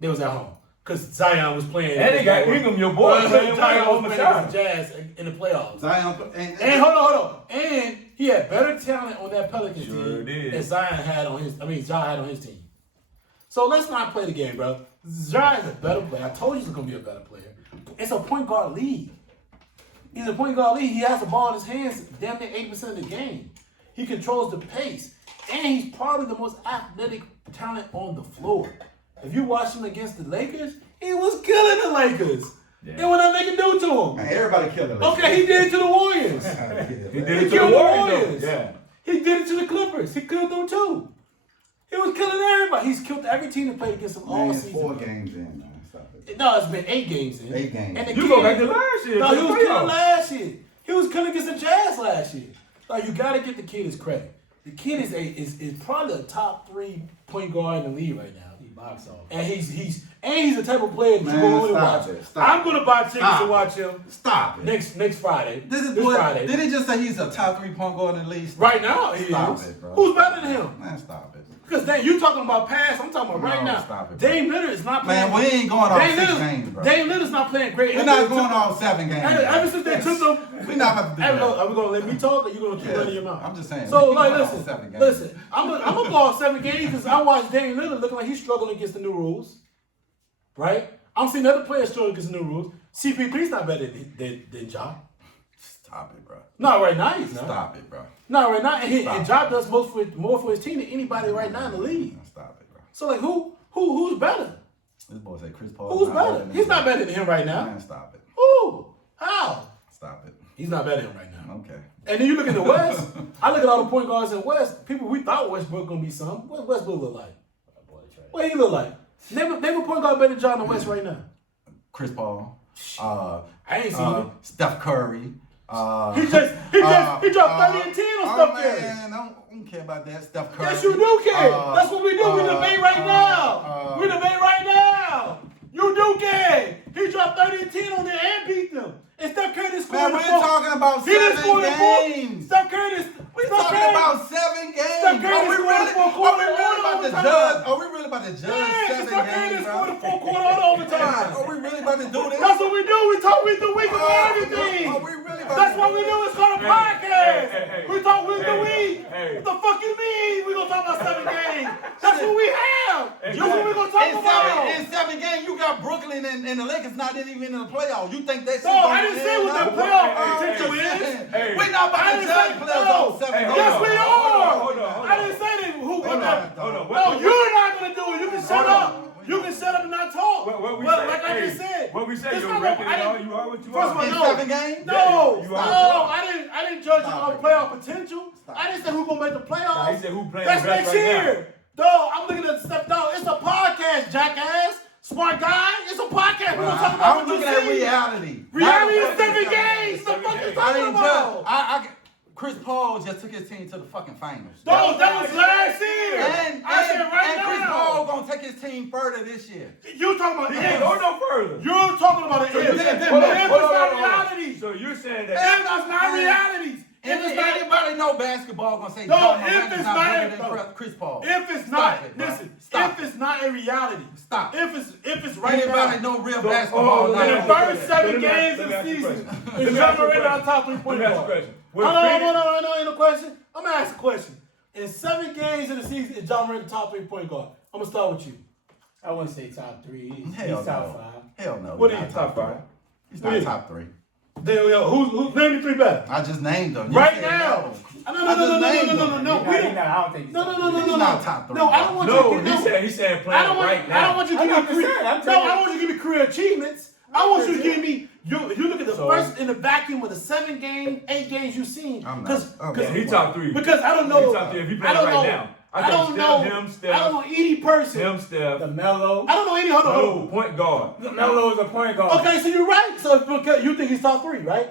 They was at home. Because Zion was playing. And they got Ingram, your boy, playing Zion on was the playing side. against the Jazz in the playoffs. Zion And hold on. And he had better talent on that Pelicans Sure team did. than Zion had on his. Ja had on his team. So let's not play the game, bro. Ja is a better player. I told you he's gonna be a better player. It's a point guard league. He's a point guard league. He has the ball in his hands damn near 80% of the game. He controls the pace, and he's probably the most athletic talent on the floor. If you watch him against the Lakers, he was killing the Lakers. Yeah. And what that nigga do to him? Man, everybody killed him. Okay, he did it to the Warriors. He did He it to the killed the Warriors. Warriors. though. Yeah. He did it to the Clippers. He killed them too. He was killing everybody. He's killed every team that played against him all Man, it's season. 4 games in, man. Stop it. No, it's been 8 games in. 8 games. And the You kid, go back to last year. No, to he the was killing playoffs. last year. He was killing against the Jazz last year. Like, you gotta get the kid his credit. The kid is probably a top 3 point guard in the league right now. He box off. And he's the type of player that Man, you're gonna really stop watch. it. Stop I'm it. gonna buy tickets Stop to it. watch him Stop it. next Friday. This is this what, Friday. Did he just say he's a top 3 point guard in the league? Right now, he Stop is. it, bro. Who's better than him? Man, stop it. Because you talking about pass, I'm talking about right No, now. stop it, bro. Dame Lillard is not playing. Man, we ain't going off Dame 6 Lillard's- games, bro. Dame Lillard's not playing great. We're not going off 7 games. Ever since they took them, We're not about to do are we that. gonna let me talk, or you gonna keep Yeah, running your mouth? I'm just saying. So we like, going off 7 games. listen. I'm gonna go off 7 games because I watched Dame Lillard looking like he's struggling against the new rules. Right? I'm seeing other players struggle against the new rules. CP3's not better than Ja. Stop it, bro. Not right now, he's not. Stop it, bro. Not right now, and Stop. Ja does more for his team than anybody right now in the league. Stop it, bro. So like, who's better? This boy said Chris Paul. Who's better? He's not better than him right now. Man, stop it. Who? How? Stop it. He's not better than him right now. Okay. And then you look at the West. I look at all the point guards in the West. People we thought Westbrook gonna be something. What Westbrook look like? What he look like? Name a point guard better than John in the West right now. Chris Paul. I ain't seen it. Steph Curry. He dropped 30 and 10 on Steph Curry. Man, I don't care about that. Steph Curry. Yes, you do care. That's what we do. We debate right now. We debate right now. You do care. He dropped 30 and 10 on them and beat them. And Steph Curry just scored. Man, we're talking about 7 games. Steph Curry just. We're talking about 7 games. Steph Curry Are we really about to judge? Are we really about to judge 7 Steph Curry games, just scored the 4 quarter all overtime. Are we really about to do this? That's what we do. We talk week to week about everything. Are we really about That's to what do we this? do. It's called a podcast. We talk week to week. What the fuck you mean? We gonna talk about 7 games. That's what we have. That's what we gonna talk about. In 7 games, you got Brooklyn and the Lakers not even in the playoffs. You think they? No, I didn't say what the playoff potential is. We not about to judge players on 7 games. Yes, we are. Hold on. I didn't say that. Who? Hold on. No, you're not gonna do it. You can shut up. You can shut up and not talk. What we But say? like I just said. What we say? it's You're not repping I it all. didn't- You are what you First of all, are. In no. 7 games? No, are. I didn't judge you on playoff potential. I didn't say who gonna make the playoffs. Nah, he said who playing That's best next right year. Dog, I'm looking at the stuff. Dog, it's a podcast, jackass. Smart guy. It's a podcast. We're gonna talk about I'm what you looking at see. reality. Reality is Not 7 games. The fuck you I talking didn't about? judge. Chris Paul just took his team to the fucking finals. Dog, that was last year. And I said right Chris now. Paul gonna take his team further this year. You talking about He can't go no further. You're talking about the So if. you said- If hold on, it's hold on, not hold on. reality. So you're saying If that? that's not realities. If it's not Anybody know basketball gonna say No, John if Morant is it's not not- better than Chris Paul? If it's Stop not, it, bro. listen. Stop If it's not a reality, Stop. If it's right Anybody now. know real So- basketball? oh, In now? the let me- first 7 let me ask- games let of me the ask you a season, question. is Let me John ask you a Morant our question. top 3 Let point me ask you a guard? question. Ain't no question. I'm gonna ask a question. In 7 games of the season, is John Morant the top 3 point guard? I'm gonna start with you. I wouldn't say top 3. He's Hell top no. 5. Hell no. What he's do not you- Top 5. He's What not is- top 3. Then, who's name me 3 better? I just named them. You Right said now. no. No. I just named We He's don't. not, I don't think he's No. He's not top 3. No, I don't want No, you to he's saying I playing don't want. right now. I don't want you to I'm give not me saying, I'm I telling don't want you to give me career achievements. I want you to give me. You look at the So- first in the vacuum of the 7 game, 8 games you've seen. I'm not- Because Yeah, he top 3. because I don't know. He top 3 if he I playing don't right know. now. I don't know. Him, Steph. I don't know any person. Him, Steph. The Melo. I don't know any. Hold on. No, point guard. The Melo is a point guard. Okay, so you're right. So because you think he's top 3, right?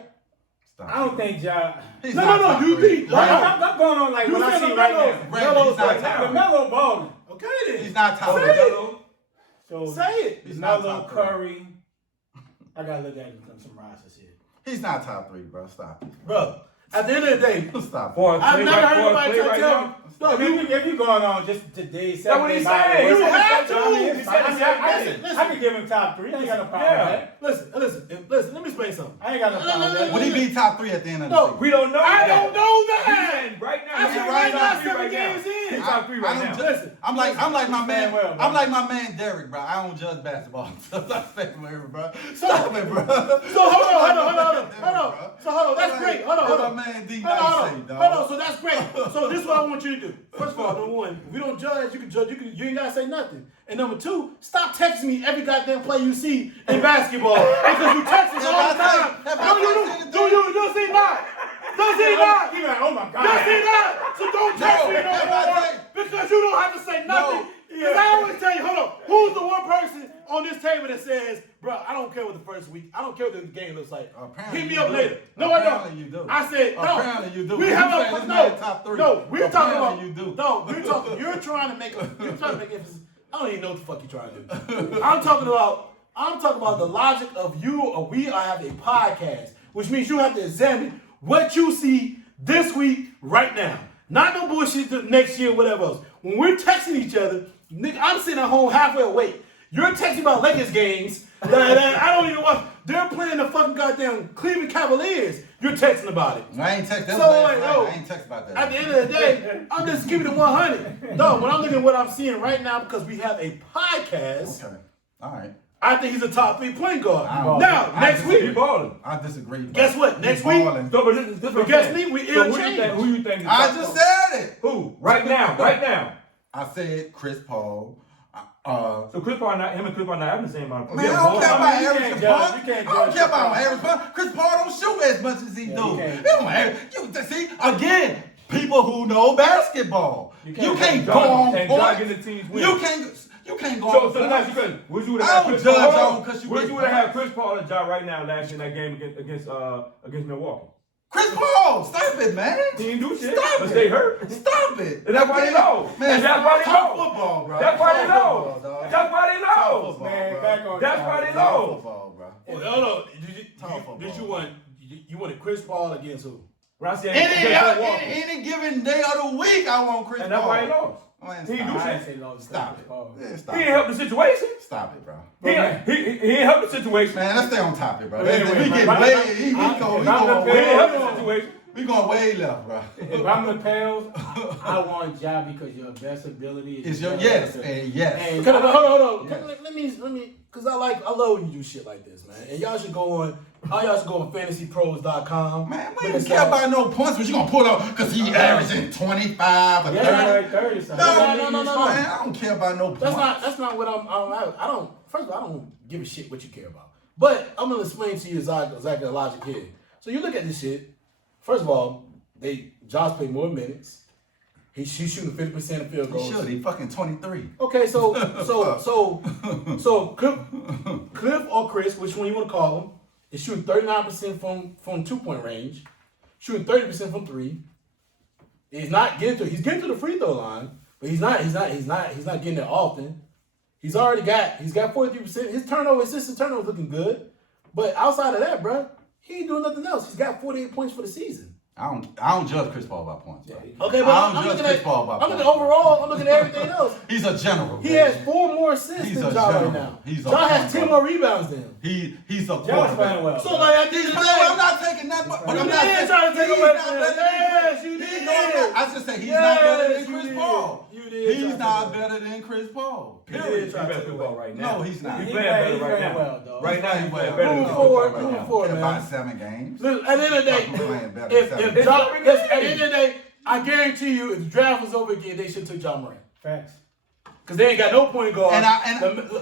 Stop. I don't think Ja. He's No, not no, top you 3. think- Right. I'm going on like You what I said see the right Melo. now. Right, he's not right top The 3. Melo balling. Okay then. He's not top Say 3. it. So Say it. He's not Melo, top 3. Curry. I gotta look at some rosters here. He's not top 3, bro. Stop it. Bro, at the end of the day, Stop it. For a I've play never right, heard for a anybody play tell right me. now. No, If you going on just today, That's what he's Saturday, saying. You have to. I Listen. can give him top 3. I ain't got no problem Yeah. with that. Listen. Let me explain something. I ain't got no problem with that. Would he be top 3 at the end of the No, season? We don't know. I that. don't know He's that. saying right now. I he's said top right now, 3 7 right games now. in. He's top 3 right I now. don't Listen. I'm like my man. well, bro. I'm like my man Derek, bro. I don't judge basketball. Stop it, bro. Stop it, bro. So hold on. So hold on. That's great. Hold on. My man D. Hold on. So that's great. So this is what I want you to do. First of all, number 1, if we don't judge, you can judge. You ain't gotta say nothing. And number 2, stop texting me every goddamn play you see in basketball because you text us all the time. No, you see not. Don't say that. He like, oh my God. Don't say that. So don't text me no more because you don't have to say nothing. Because I always tell you, hold on, who's the one person on this table that says, bro, I don't care what the first week, I don't care what the game looks like. Apparently Hit me you up do. later. No, I Apparently don't. you do. I said, no. Apparently you do. We You have saying a this no. man top 3. No, we're talking about. Apparently you do. No, we're talking. You're trying to make emphasis. I don't even know what the fuck you're trying to do. I'm talking about the logic of you or we have a podcast, which means you have to examine what you see this week right now. Not no bullshit the next year, whatever else. When we're texting each other, nigga, I'm sitting at home halfway awake. You're texting about Lakers games that I don't even watch. They're playing the fucking goddamn Cleveland Cavaliers. You're texting about it. I ain't text that. So, like, yo, I ain't text about that. At the end of the day, I'm just keeping it 100. No, when I'm looking at what I'm seeing right now, because we have a podcast, Okay. All right. I think he's a top 3 point guard. I- Now, next He week, balling. I disagree. Guess what? He's Next week- balling. So, but this is what guess I'm me, saying. we So interchange. who you think is I top just five? said it. Who? Right now. Right now. I said Chris Paul. So Chris Paul not him and Chris Paul not having the same amount of Man, points. I don't care about you average can't punch. judge- you can't I don't judge care about Chris average punch. Chris Paul don't shoot as much as he Yeah, do. you It can't. don't matter. You see, again, people who know basketball. You You can't can't judge go on and points. jogging the team's win. You can't go So on let me ask you a points. question. Would you would I have don't Chris judge Paul? y'all 'cause you Would get you would have had points. Chris Paul a job right now last year in that game against Milwaukee? Chris Paul, stop it, man. He didn't do shit. Stop But it. stay hurt. Stop it. And that's why they lost. Man, And that's why they talk lost. football, bro. That's why they Talk lost. football, dog. That's why they Talk lost. football, Man, bro. back on That's top. why they Talk lost. football, bro. Hold on. Talk Did you football. want you wanted Chris Paul against who? When I said Any given day of the week, I want Chris and that's Paul. why he lost. Man, He stop do it. I say lost. Stop it. Yeah, stop He it. didn't help the situation. Stop it, bro. He didn't help the situation. Man, let's stay on topic, bro. Wait, we wait, get man. way, If we I'm going the He didn't help the way, situation. we going way left, bro. If I'm the Pels, I want Ja because your best ability is It's your yes and yes. And Hold on. Yes. Let me, cause I love when you do shit like this, man. And y'all should go on fantasypros.com. Man, we don't care about no points, but you gonna pull up because he averaging 25 or 30. Yeah, like 30 something. No. Man, I don't care about no points. That's not what I don't. First of all, I don't give a shit what you care about. But I'm gonna explain to you exactly the logic here. So you look at this shit. First of all, Josh played more minutes. He's shooting 50% of field He goals. should. He fucking 23. Okay, so Cliff or Chris, which one you want to call him, is shooting 39% from 2-point range, shooting 30% from 3. He's getting to the free throw line, but he's not getting there often. He's got 43%. His turnover looking good, but outside of that, bro, he ain't doing nothing else. He's got 48 points for the season. I don't judge Chris Paul by points, bro. Okay, but I don't I'm judge looking Chris at Paul by I'm looking points. overall. I'm looking at everything else. He's a general. He baby. has 4 more assists He's than a Ja right general. now. He's a Ja has point 10 guard. more rebounds than him. He's a Josh quarterback. playing well. So like at this I'm point, not taking that, but I'm You not did saying try to take he's away not from better him. than Yes, Chris. you He's did. not- I just say he's Yes, not better than you Chris did. Paul. You did He's try to not take better than Chris Paul. You did Period. try to He take better away. play right now. No, he's not. He's He playing playing- better he's right playing now. well, dog. Right now, he's playing better than Moving Chris forward, Paul right moving now. forward, About man. 7 games. Look, at the end of the Fucking playing day, better if than Ja, seven. listen, at the end of the day, I guarantee you, if the draft was over again, they should have took Ja Morant. Facts. Because they ain't got no point guard. And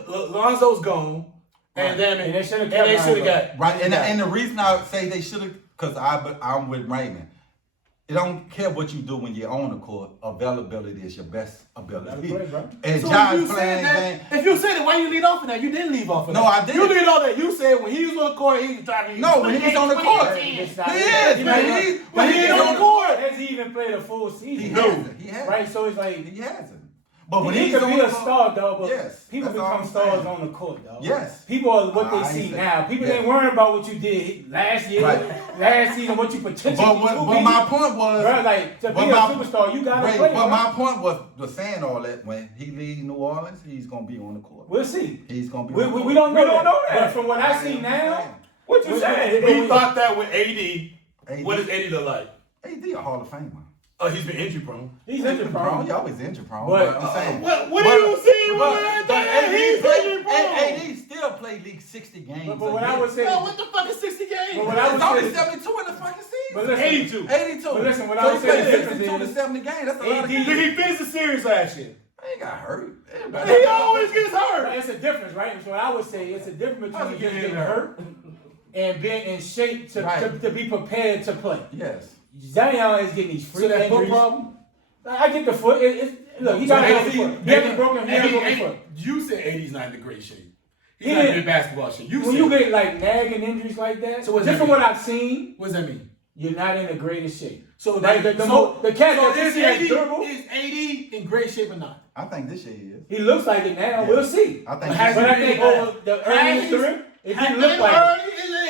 Lonzo's gone. And then And they shoulda they kept should have Lonzo. got Right, and the reason I say they should have, because I'm with Raymond. It don't care what you do when you're on the court. Availability is your best ability. Gotta play, bro. And So Ja if you is said playing game. that, if you said it, why you lead off of that? You didn't leave off of that. No, I didn't. You lead off that. You said when he was on the court, he was driving. No, when he's on the court. He He is, man. When he ain't on the court. Has he even played a full season? He hasn't. He hasn't. Right, so it's like He hasn't. But when he he's could on be the a court, star, dog. But yes, people that's all become I'm stars saying. on the court, dog. Yes. People are what they I see ain't now. saying- People yeah. ain't worrying about what you did last year, Right. last season, what you potentially But could my be. point was, Bro, like to be but a my- superstar, you gotta Ray, play. but bro. my point was saying all that when he leaves New Orleans, he's gonna be on the court. We'll see. He's gonna be. We on the court. don't know We don't know that. But from what I see now, What you saying? We thought that with AD. AD, What does AD look like? AD a Hall of Famer. Oh, he's been injury prone. he's injured prone. He always injury prone. But, But I'm saying. What are you saying? AD injury AD still played league 60 games. But what I would say, What the fuck is 60 games? But what I would It's only say, 72 in the fucking but season. listen, 82. 82. But listen, what I so would he say played the difference 62 to is 70 games. That's a lot of AD games. Did he finish the series last year? He got hurt. He always gets But hurt. it's a difference, right? So what I would say, it's a difference How's between he just getting getting hurt and being in shape to be prepared to play. Yes. Zion is getting these So freak that foot injuries. problem? I get the foot. Look, he got a healthy foot. He hasn't broken. He hasn't broken foot. You said AD's not in the great shape. He's He not in didn't- good basketball shape. When you get like nagging injuries like that, So what's just that from what mean? I've seen, what does that mean? you're not in the greatest shape. So Like the cat that you is see that's durable, is AD in great shape or not? I think this year he is. he looks like it now. Yeah. We'll see. I think Has But he I been think bad? over the early Has career, it Has didn't look been like it. early?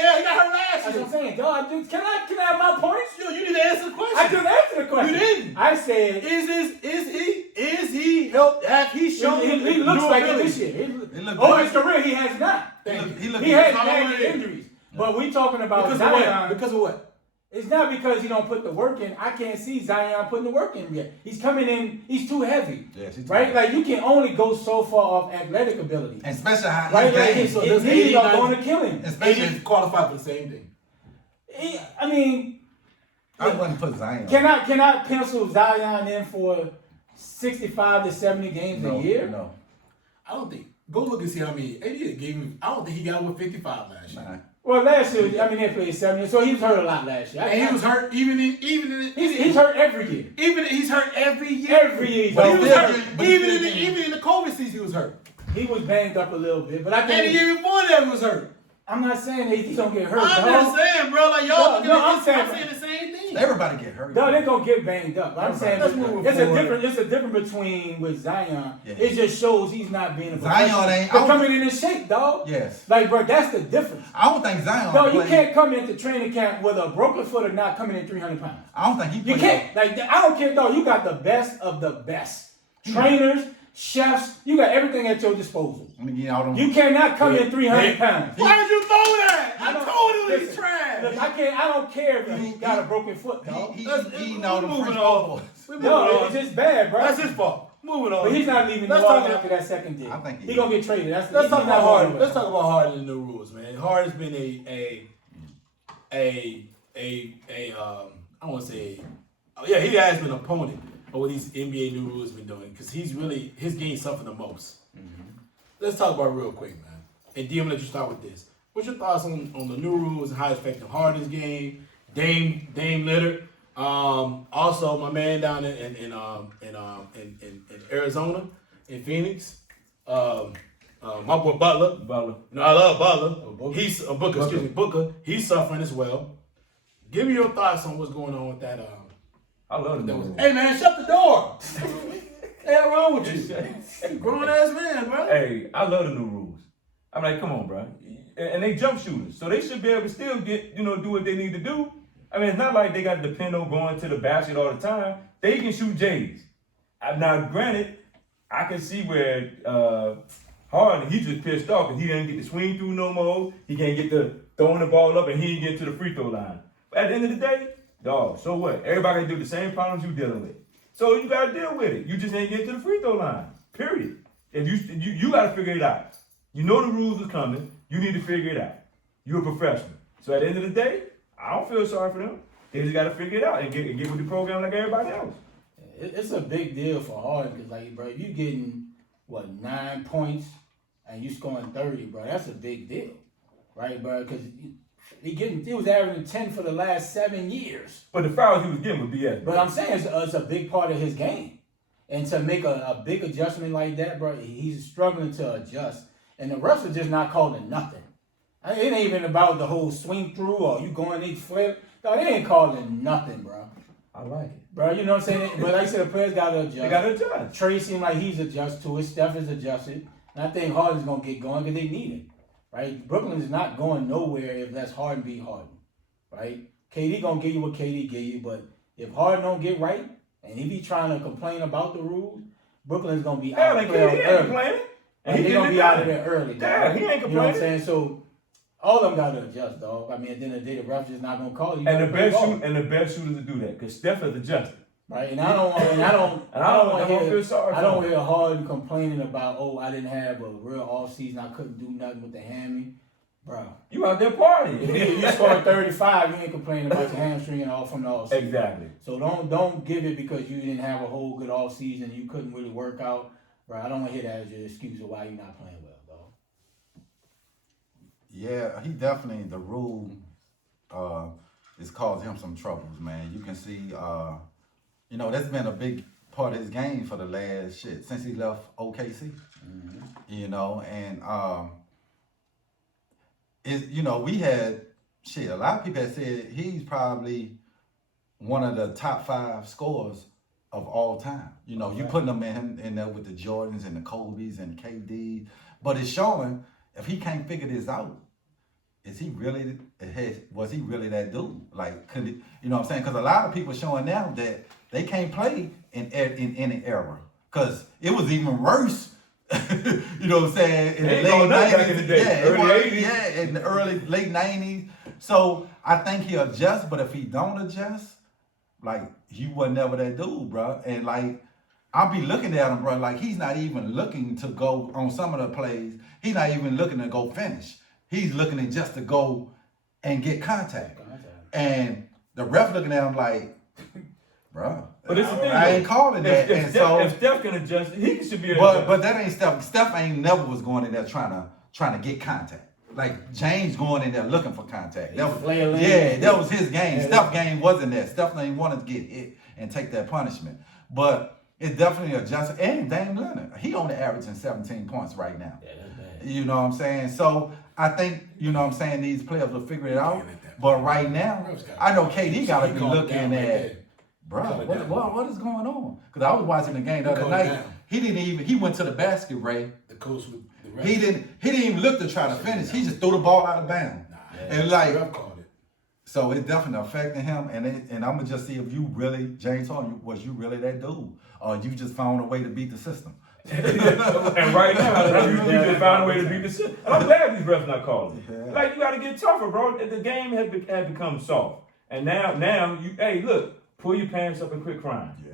Yeah, he got hurt last That's what year. I'm saying, dog. Dude, can I have my points? Yo, you need to answer the question. I just answered the question. You didn't. I said Is he helped? Have he shown? he looks like it durability? this year. He look Over good. his career, he has not. He look He good. has How long nagging it is? injuries. But we talking about Because of Zion. what? Because of what? It's not because he don't put the work in. I can't see Zion putting the work in yet. He's coming in. He's too heavy. Yes, he's too right? heavy. Like you can only go so far off athletic ability. And especially how Right? his Like game. so his does knees are 89 going to kill him. Especially, AD qualified for the same thing. I mean, I wouldn't put Zion. can I pencil Zion in for 65 to 70 games a year? No. I don't think. Go look and see how many. AD gave him. I don't think he got over 55 last year. Nah. Well, last year, I mean, they played 7 years, so he was hurt a lot last year. And he was hurt even in He's hurt every year. he's hurt every year. Every year. But He was still, hurt. but Even in the COVID season, he was hurt. He was banged up a little bit, but I And the think year before that, he was hurt. I'm not saying that he's gonna get hurt. I'm dog. just saying, bro. Like y'all, No, I'm I'm saying- saying the same thing. Everybody get hurt. No, they're gonna get banged up. I'm saying Let's move it's a forward. different. It's a difference between with Zion. Yeah. It just shows he's not being a Zion professional. ain't- But coming in shape, dog. Yes. Like, bro, that's the difference. I don't think Zion. No, you played- can't come into training camp with a broken foot or not coming in 300 pounds. I don't think he. You played- can't. Like, I don't care, dog. You got the best of the best trainers, chefs. You got everything at your disposal. Let me get out on. You cannot come in 300 pounds. Why did you throw that? I You don't- totally listen, trash. Look, I don't care if you got a broken foot, dog. He Let's- eating all them moving French on. boys. No, it's just bad, bro. That's his fault. Moving on. But he's not leaving New Let's Orleans talk after that second deal. I think He gonna get traded. Let's he's talk not about going Harden. nowhere. Let's talk about Harden and the rules, man. Harden's been I want to say, yeah, he has been an opponent of what these NBA new rules been doing because his game suffered the most. Let's talk about it real quick, man. And D, I'm gonna let you start with this. What's your thoughts on the new rules and how it's affecting Harden's game, Dame Lillard, also my man down in Arizona, in Phoenix, my boy Butler. No, I love Butler. Booker. He's Booker. Excuse me, Booker. He's suffering as well. Give me your thoughts on what's going on with that. I love that the was, rules. hey man, shut the door. What's wrong with you? Grown ass man, bro. Hey, I love the new rules. I'm like, come on, bro. And they jump shooters, so they should be able to still get, do what they need to do. I mean, it's not like they got to depend on going to the basket all the time. They can shoot J's. Now, granted, I can see where Harden, he just pissed off because he didn't get to swing through no more. He can't get to throwing the ball up, and he didn't get to the free throw line. But at the end of the day, dog, so what? Everybody can do the same problems you dealing with. So you got to deal with it. You just ain't get to the free throw line, period. If you got to figure it out. You know the rules are coming. You need to figure it out. You're a professional. So at the end of the day, I don't feel sorry for them. They just got to figure it out and get with the program like everybody else. It's a big deal for Harden because, like, bro, you getting 9 points and you scoring 30, bro. That's a big deal, right, bro? Because he was averaging 10 for the last 7 years. But the fouls he was getting was BS. But I'm saying it's a big part of his game, and to make a big adjustment like that, bro, he's struggling to adjust, and the refs are just not calling nothing. I mean, it ain't even about the whole swing through or you going each flip. No, they ain't calling nothing, bro. I like it. Bro, you know what I'm saying? But like I said, the players got to adjust. They got to adjust. Trey seems like he's adjusted to it. Steph is adjusted. And I think Harden's going to get going because they need it, right? Brooklyn is not going nowhere if that's Harden beat Harden, right? KD going to give you what KD give you, but if Harden don't get right, and if he trying to complain about the rules, Brooklyn's going to be out of KD there ain't early. complaining. And they're going to be out of there early. Yeah, dog. he ain't You know what I'm complaining. saying? So all of them got to adjust, dog. I mean, at the end of the day, the ref's just not going to call you. And gotta the play ball. best shooters to do that because Steph has adjusted. Right, and I don't want to feel sorry I for don't him. hear Harden complaining about, oh, I didn't have a real off season, I couldn't do nothing with the hammy, bro. You out there partying. You scored 35, you ain't complaining about your hamstring and all from the off season. Exactly. So don't give it because you didn't have a whole good off season, you couldn't really work out, bro. I don't want to hear that as your excuse of why you're not playing well, dog. Yeah, he definitely, the rule is causing him some troubles, man. You can see, that's been a big part of his game for the last since he left OKC. And we had a lot of people had said he's probably one of the top 5 scorers of all time. You putting him in there with the Jordans and the Kobe's and KD, but it's showing if he can't figure this out, was he really that dude? Like, could it, you know what I'm saying? Because a lot of people showing now that they can't play in any era. Because it was even worse, you know what I'm saying, in the They late going up 90s. back in the day, Yeah, early 80s. Yeah, in the late 90s. So I think he'll adjust, but if he don't adjust, like, he was never that dude, bro. And, like, I'll be looking at him, bro, like, he's not even looking to go on some of the plays. He's not even looking to go finish. He's looking at just to go and get contact. And the ref looking at him like, bro. But it's the thing. I ain't calling that. If Steph can adjust, he should be able to. But that ain't Steph. Steph ain't never was going in there trying to get contact. Like James going in there looking for contact. That was his game. Steph's game wasn't that. Steph ain't wanted to get hit and take that punishment. But it's definitely adjusted. And Dame Leonard, he only averaging 17 points right now. Yeah, that's bad. You know what I'm saying? So I think, you know what I'm saying, these players will figure it out. But right now, I know KD got to be looking at, bro, what is going on? Because I was watching the game the other night. He went to the basket, Ray. The coach with the ref. He didn't even look to try to finish. He just threw the ball out of bounds. And like, the ref called it. so it's definitely affecting him. And I'm gonna just see if you really, James Harden, was you really that dude, or you just found a way to beat the system. And right now, you just found a way to beat the system. I'm glad these refs not calling. Yeah. Like, you got to get tougher, bro. The game had become soft, and now you, hey, look, pull your pants up and quit crying. Yeah.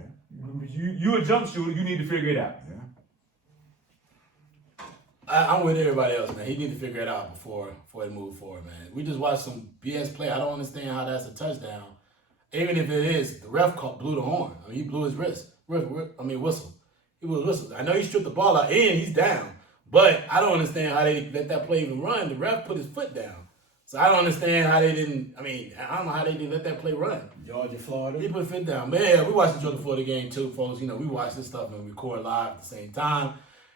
You a jump shooter. You need to figure it out. Yeah. I'm with everybody else, man. He need to figure it out before he move forward, man. We just watched some BS play. I don't understand how that's a touchdown. Even if it is, the ref blew the horn. I mean, he blew his whistle. He was whistled. I know he stripped the ball out and he's down. But I don't understand how they let that play even run. The ref put his foot down. So I don't understand how they didn't, I don't know how they didn't let that play run. Georgia, Florida. He put his foot down. But yeah, we watched the Georgia Florida game too, folks. You know, we watch this stuff and record live at the same time.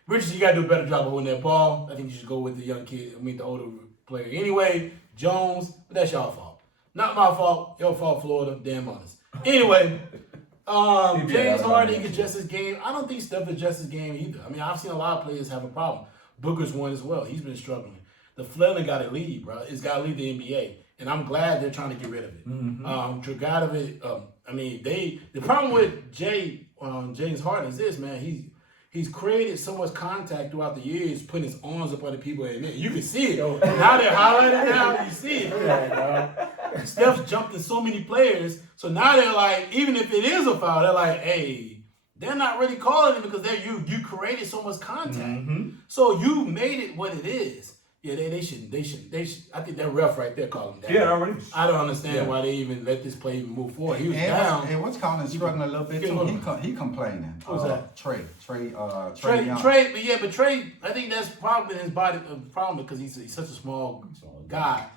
Richard, you got to do a better job of holding that ball. I think you should go with the young kid, the older player. Anyway, Jones, but that's y'all fault. Not my fault. Your fault, Florida. Damn honest. Anyway, James Harden adjusts his game. I don't think Steph adjusts his game either. I mean, I've seen a lot of players have a problem. Booker's one as well. He's been struggling. The Fletcher got to lead, bro. It's got to lead the NBA. And I'm glad they're trying to get rid of it. The problem with James Harden is this, man. He's created so much contact throughout the years, putting his arms up on the people, and you can see it. Now they're highlighting now, you see it. Steph's jumped in so many players, so now they're like, even if it is a foul, they're like, hey, they're not really calling it because you created so much contact. So you made it what it is. Yeah, they should. I think that ref right there called him down. Yeah, already. I don't understand why they even let this play even move forward. He was down. And what's calling struggling a little bit too. He complaining. Who's that? Trey Young. But Trey, I think that's probably his body problem because he's such a small guy,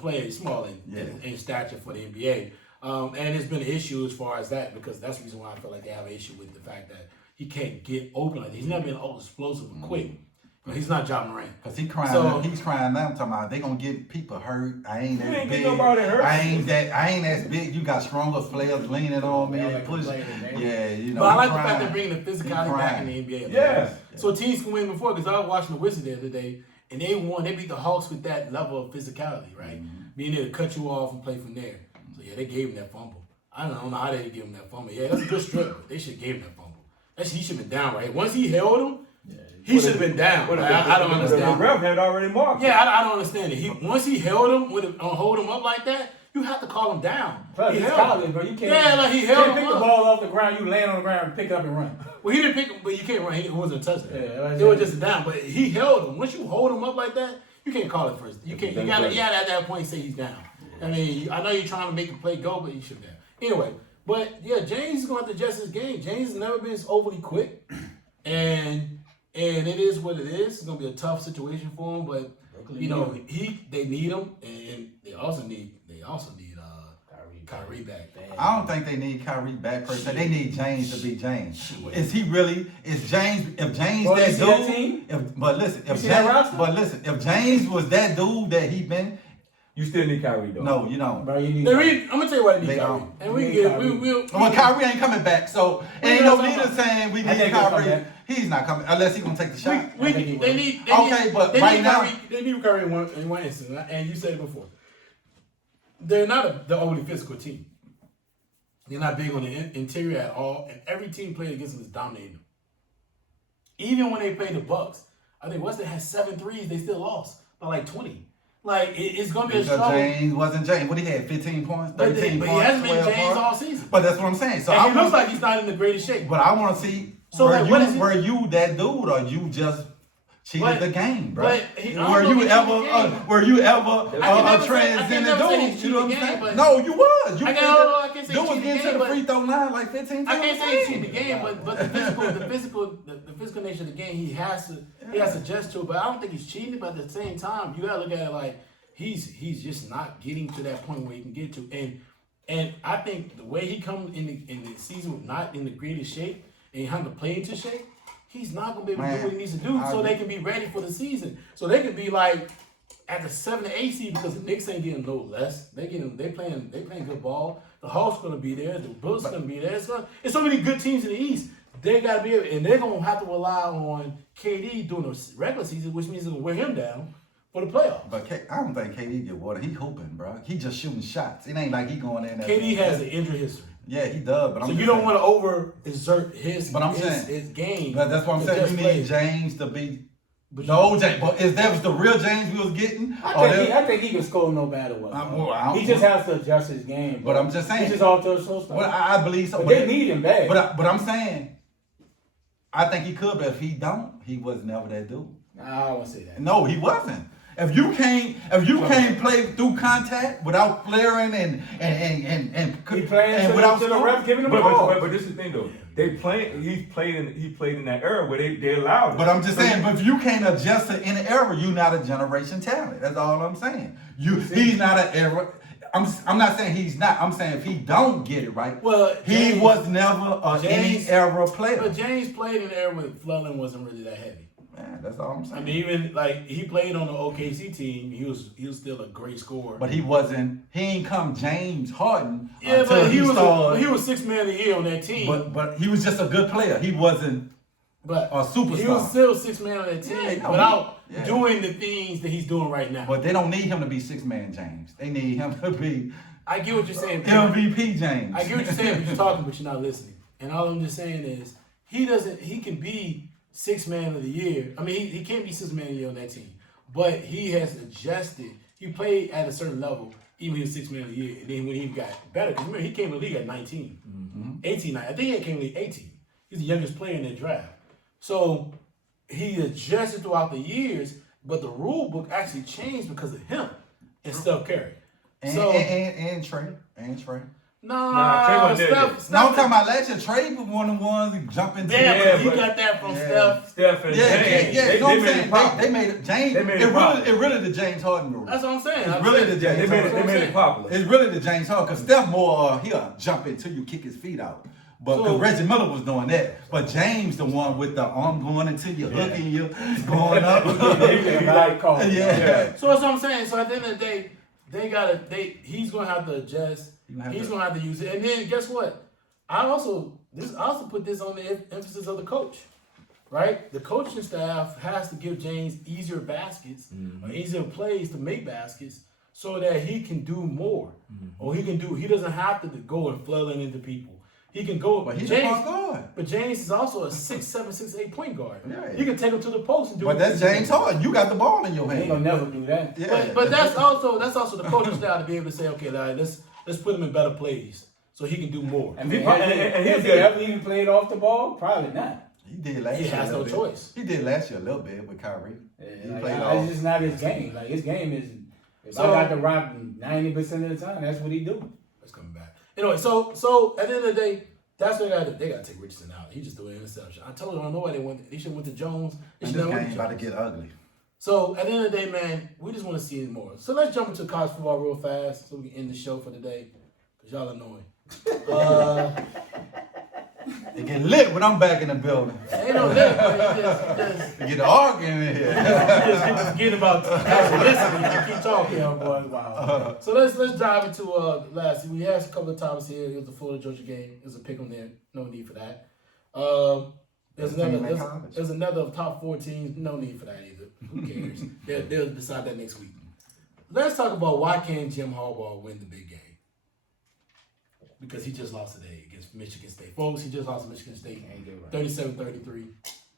player, small in stature for the NBA. And it's been an issue as far as that because that's the reason why I feel like they have an issue with the fact that he can't get open like that. He's never been explosive and quick. He's not John Moran. Cause he's crying now, talking about they gonna get people hurt. I ain't that big. Get nobody hurt. I ain't as big. You got stronger players leaning on me and pushing. Yeah, you know. But I like the fact they're bringing the physicality back in the NBA. Yeah. So teams can win before, because I was watching the Wizards the other day, and they won. They beat the Hawks with that level of physicality, right? Being able to cut you off and play from there. So yeah, they gave him that fumble. I don't know how they give him that fumble. Yeah, that's a good strip, but they should have gave him that fumble. He should have been down, right? Once he held him, he should have been down. I don't understand. The ref had already marked. Yeah, I don't understand it. Once he held him, hold him up like that, you have to call him down. Plus, it's college, bro. You can't. Yeah, like he held him pick the ball off the ground. You land on the ground and pick it up and run. Well, he didn't pick him, but you can't run. It wasn't a touchdown. Yeah, it was just a down. But he held him. Once you hold him up like that, you can't call it first. You can't. You gotta at that point say he's down. I mean, I know you're trying to make the play go, but you should be down. Anyway, but yeah, James is going to have to adjust his game. James has never been overly quick, and it is what it is. It's going to be a tough situation for him, but you know they need him, and they also need Kyrie back. I don't think they need Kyrie back per se. They need James to be James. Is he really? Is James? If James that dude? If James was that dude that he been. You still need Kyrie though. No, you don't. Bro, you need I'm gonna tell you what I need Kyrie. And we get Kyrie ain't coming back, so ain't no leader saying we need Kyrie. He's not coming unless he's gonna take the shot. They need Kyrie in one instance, and you said it before. They're not the only physical team. They're not big on the interior at all, and every team played against them is dominating them. Even when they played the Bucs, I think Weston had 7 threes, they still lost by like 20. Like, it's going to be a struggle. James wasn't James. What he had, 15 points, 13 but points, he hasn't been James points. all season. But that's what I'm saying. So and he looks like he's not in the greatest shape. But I want to see, were you that dude or you just cheated the game, bro. But Were you ever never transcending say dude? he You know what I'm cheated the saying? game, No, you was. You I can't say he dude was cheated the getting game, to the but free throw line like 15 times. I can't say he cheated the game, but the physical nature of the game, he has to adjust to it. But I don't think he's cheating. But at the same time, you gotta look at it like he's just not getting to that point where he can get to. And I think the way he comes in the season not in the greatest shape and he having to play into shape, he's not gonna be able to do what he needs to do so they can be ready for the season. So they can be like at the 7 to 8 seed because the Knicks ain't getting no less. They playing good ball. The Hawks gonna be there. The Bucs gonna be there. It's so many good teams in the East. They gotta be able, and they're gonna have to rely on KD during the regular season, which means it's gonna wear him down for the playoffs. But I don't think KD get water. He hooping, bro. He just shooting shots. It ain't like he going in there. KD has an injury history. Yeah, he does. But So you don't want to over-exert his game. But that's what I'm saying. You need James to be. No, James. But if that was the real James we was getting, I think he can score no matter what. He just has to adjust his game. But I'm just saying. He's just off to a slow start. Well, I believe so. But they need him bad. But I'm saying, I think he could. But if he don't, he was never that dude. I won't say that. No, he wasn't. If you can't play through contact without flaring and he playing without to the ref giving him the ball. But this is the thing though. He played in that era where they allowed it. But I'm just saying, but if you can't adjust to any era, you're not a generation talent. That's all I'm saying. He's not an era. I'm not saying he's not. I'm saying if he don't get it right, he was never any era player. But James played in an era when Flelling wasn't really that heavy. Man, that's all I'm saying. I mean, even like he played on the OKC team, he was still a great scorer. But he wasn't. He ain't come James Harden. Yeah, but he was 6th man of the year on that team. But he was just a good player. He wasn't. But a superstar. He was still 6th man on that team without doing the things that he's doing right now. But they don't need him to be 6th man James. They need him to be. I get what you're saying. MVP James. I get what you're saying, but you're talking, but you're not listening. And all I'm just saying is he can be 6th man of the year. I mean, he can't be 6th man of the year on that team. But he has adjusted. He played at a certain level, even when he was 6th man of the year. And then when he got better, because remember, he came to the league at 19. 18. I think he came to the league 18. He's the youngest player in that draft. So he adjusted throughout the years, but the rule book actually changed because of him and Steph Curry. And Trey. Nah, Steph. No, I'm talking about last year. Trey was one of the ones who jumped into. Yeah, he got that from Steph. Steph and James. Yeah. They made it popular. They made it. James. It really the James Harden rule. That's what I'm saying. It's really the James. They made it popular. It's really the James Harden because Steph more he'll jump until you kick his feet out. But because Reggie Miller was doing that, but James the one with the arm going into you, hooking you, going up. So that's what I'm saying. So at the end of the day, he's gonna have to adjust. He's gonna have to use it. And then guess what? I also put this on the emphasis of the coach. Right? The coaching staff has to give James easier baskets or easier plays to make baskets so that he can do more. Or he doesn't have to go and flood into people. He can go, but he's a point guard. But James is also a 6'7", 6'8" point guard. Yeah. He can take him to the post and do. But that's James Harden. You got the ball in your hand. He gonna never do that. Yeah. But that's also the coaching style to be able to say, okay, let's put him in better plays so he can do more. I mean, has he ever even played off the ball? Probably not. He did last year. He has no choice. He did last year a little bit with Kyrie. It's just not his game. Like his game is. If I got to rock 90% of the time, that's what he do. It's coming back. Anyway, so at the end of the day, that's what they got to take Richardson out. He just threw an interception. I told you, I don't know why they should have went to Jones. This game about to get ugly. So at the end of the day, man, we just want to see it more. So let's jump into college football real fast so we can end the show for today. Because y'all annoying. It get lit when I'm back in the building. Ain't no lit, man. You get arguing in here. Just forget about actually listening. You keep talking, young boys. Wow. So let's dive into last. We had a couple of times here. It was the Florida Georgia game. There's a pick on there. No need for that. There's another top 4 teams. No need for that either. Who cares? They'll decide that next week. Let's talk about why can't Jim Harbaugh win the big game? Because he just lost today against Michigan State. Folks, he just lost to Michigan State 37-33.